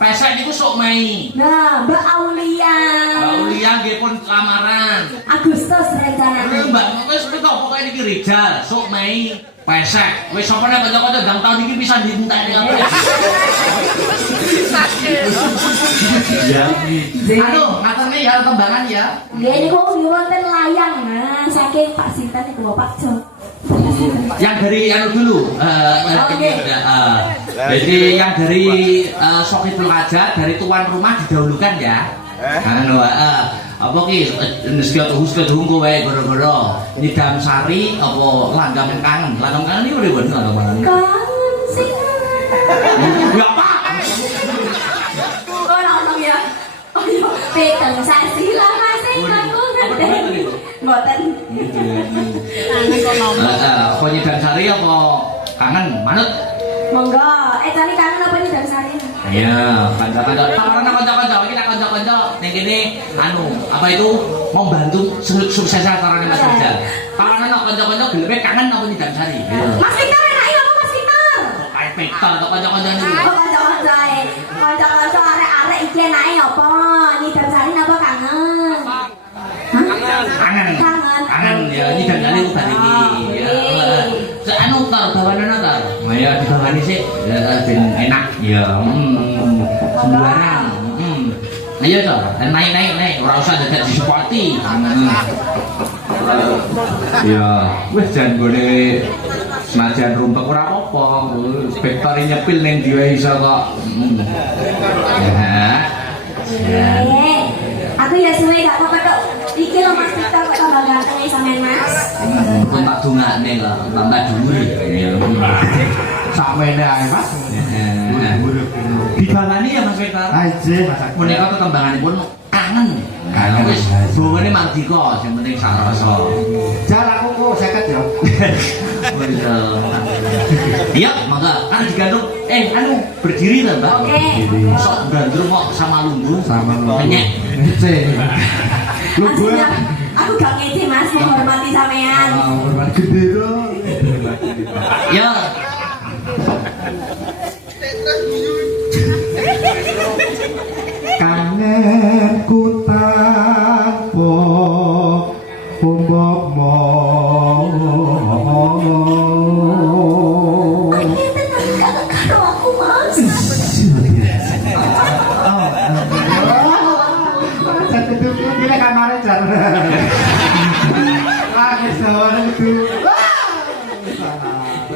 Pesek niku sok Mei. Nah, Mbak Aulia. Mbak Ulia nggih pun lamaran. Agustus rencananya. Mbak wis pokoke niki Rizal sok Mei. Pesek, wis sapa nek kanca-kanca ndang tahun iki pisan dientekne apa. Ya. Anu, ngaturne ya tembangan ya. Nggih niku wonten layang. Nah, saking Pak Sinten itu Pak Jo. Yang dari anu dulu, jadi yang dari Sohibul Hajat dari tuan rumah didahulukan ya. Anu, apa ki neskia tuh kowe goro-goro Nyidam Sari apa Langgam Kangen ini udah bener atau mana? Kangen sing. Ya apa? Oh nonton ya. Oh iya, peteng sasila masih aku ngeten. Mboten. Apa Nyidam Sari apa Kangen manut? Monggo, cari kangen apa Nyidam Sari? Iya, kanca-kanca. Tawaran kanca-kanca, kita kanca-kanca ning kene anu, apa itu membantu sukses acarane Mas Rizal. Tawaran kanca-kanca geleme kangen apa Nyidam Sari? Mas Victor enake apa Mas Victor? Kayak Victor atau kanca-kanca niku. Oh kanca-kancae. Kanca-kanca arek-arek iki enake apa? Nyidam Sari apa kangen? Kangen. Kangen ya Nyidam Sari ubar iki. Anu tar bawanana tar. Ya dibawani sik ben enak ya. Sembarang. Ayo to, naik. Ora usah dadak disupporti. Ya, wis jan gone senajan rumpek ora apa-apa. Spektor nyepil ning dhewe iso kok. Ya. Aku ya suwe gak apa-apa tok. Iki lho Mas Victor kok tambah ganteng sampean Mas. Kok tak dongakne kok tambah dhuwur. Sakmene ae Mas. Dibawani ya Mas Victor. Aje Mas. Menika kekembanganipun kangen. Kangen wis bawane mardika sing penting sarasa. Jar aku kok 50 ya. Iya, mangga kan digantung anu berdiri ta, Mbak? Oke. Sok gandrung kok sama lumbu Sama penyek. Lu gue Aslinya, aku gak ngece Mas menghormati sampean. hormat gede loh. Ya. Kangen ku tanpa pombok Akhirnya tenang gak karo aku Mas. Satu itu gila kamar jar. Lagi seorang itu.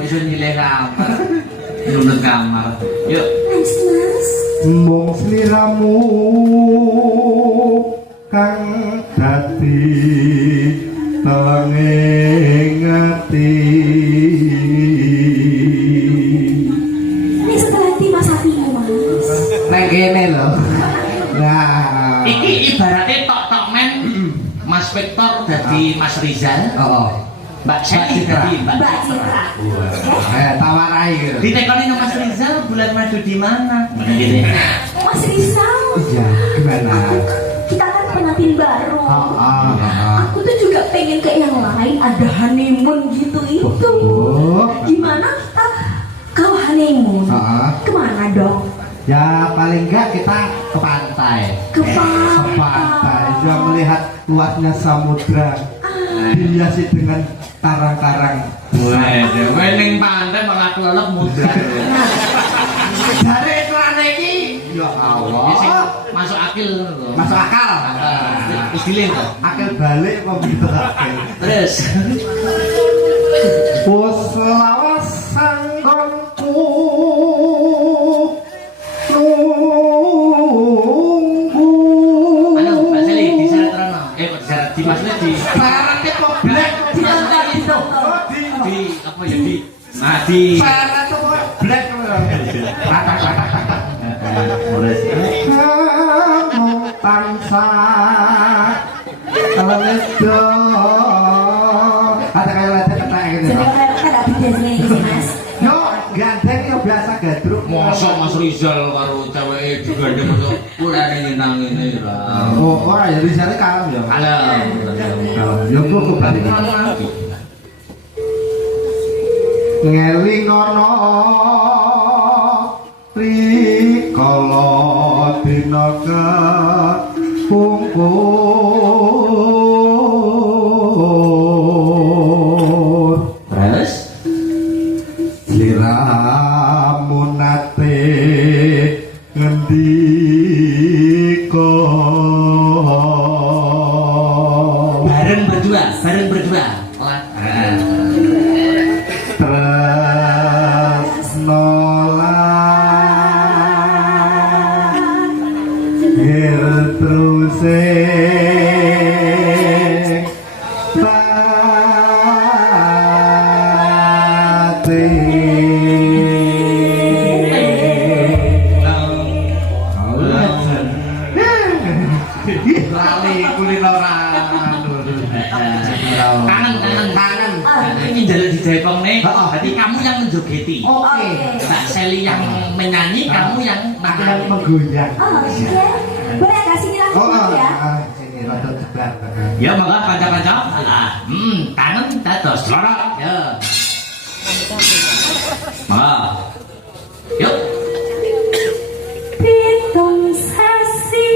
Iso nyileh kamar. Nunut kamar. Yuk. Mas Mas. Mung sliramu kang dadi telenging ati. Ini setelah hati Mas hatimu Mas. Nang kene lho. Nah, Iki ibaratnya tok-tok men Mas Victor dadi Mas Rizal. oh. Mbak Seti dadi Mbak. Mbak Citra. Tawarai gitu. Ditekoni sama Mas Rizal bulan madu di mana? Mana gitu. Mas Rizal. Iya, gimana? Kita kan pengantin baru. Oh. Aku tuh juga pengen kayak yang lain ada honeymoon gitu itu. Oh. Gimana kita kalau honeymoon? Kemana dong? Ya paling enggak kita ke pantai. Ke Pantai, juga melihat luasnya samudra. Dihiasi dengan karang-karang. Waduh, ning pantai malah kelelep muda. Dari iklan ini, ya Allah. Masuk akil. Masuk akal. Wis dilih to. Akil balik kok begitu akil. Terus. Wes lawas sanggonku nunggu. Anu, Mbak Seli diseret rono. Kok diseret di Mas di. Sarate kok blek Ditongkol, Di apa ya di. Nah di. sarate kok blek kamu tansah ledo. Ada kayak lecet ketek gitu. Jadi kita gak beda sih Mas. Yo, ganteng yo biasa gadruk. Mosok Mas Rizal karo ceweke digandeng kok kurane nyenang ngene ra. Oh, ora ya disare kalem ya. Kalem. Yo kok berarti ngeling ana rikala dina pungkur. Terus Sliramu nate ngendika bareng berdua. Lali kulineran. Kangen. Ini jalan di Depok nih. Jadi kamu yang menjogeti. Oke. Mbak Sally yang menyanyi, kamu yang makan. menggoyang. Oh, iya. Boleh kasih sini langsung ya. Sini rada jeblak. Ya maka kanca-kanca. Kangen dados lorok. Ya. Maka. Yuk. Pitung sasi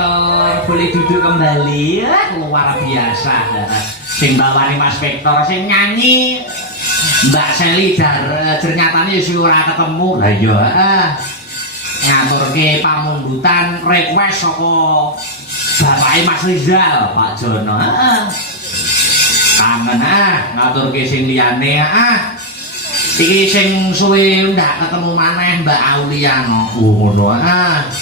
Vektor boleh duduk kembali. Luar biasa. Sing bawani Mas Vektor sing nyanyi Mbak Seli ternyatane wis ora ketemu. Lah iya ngaturke pamunggutan request saka bapake Mas Rizal, Pak Jono. Kangen ngaturke sing liyane iki sing suwe ndak ketemu maneh Mbak Aulia ngono.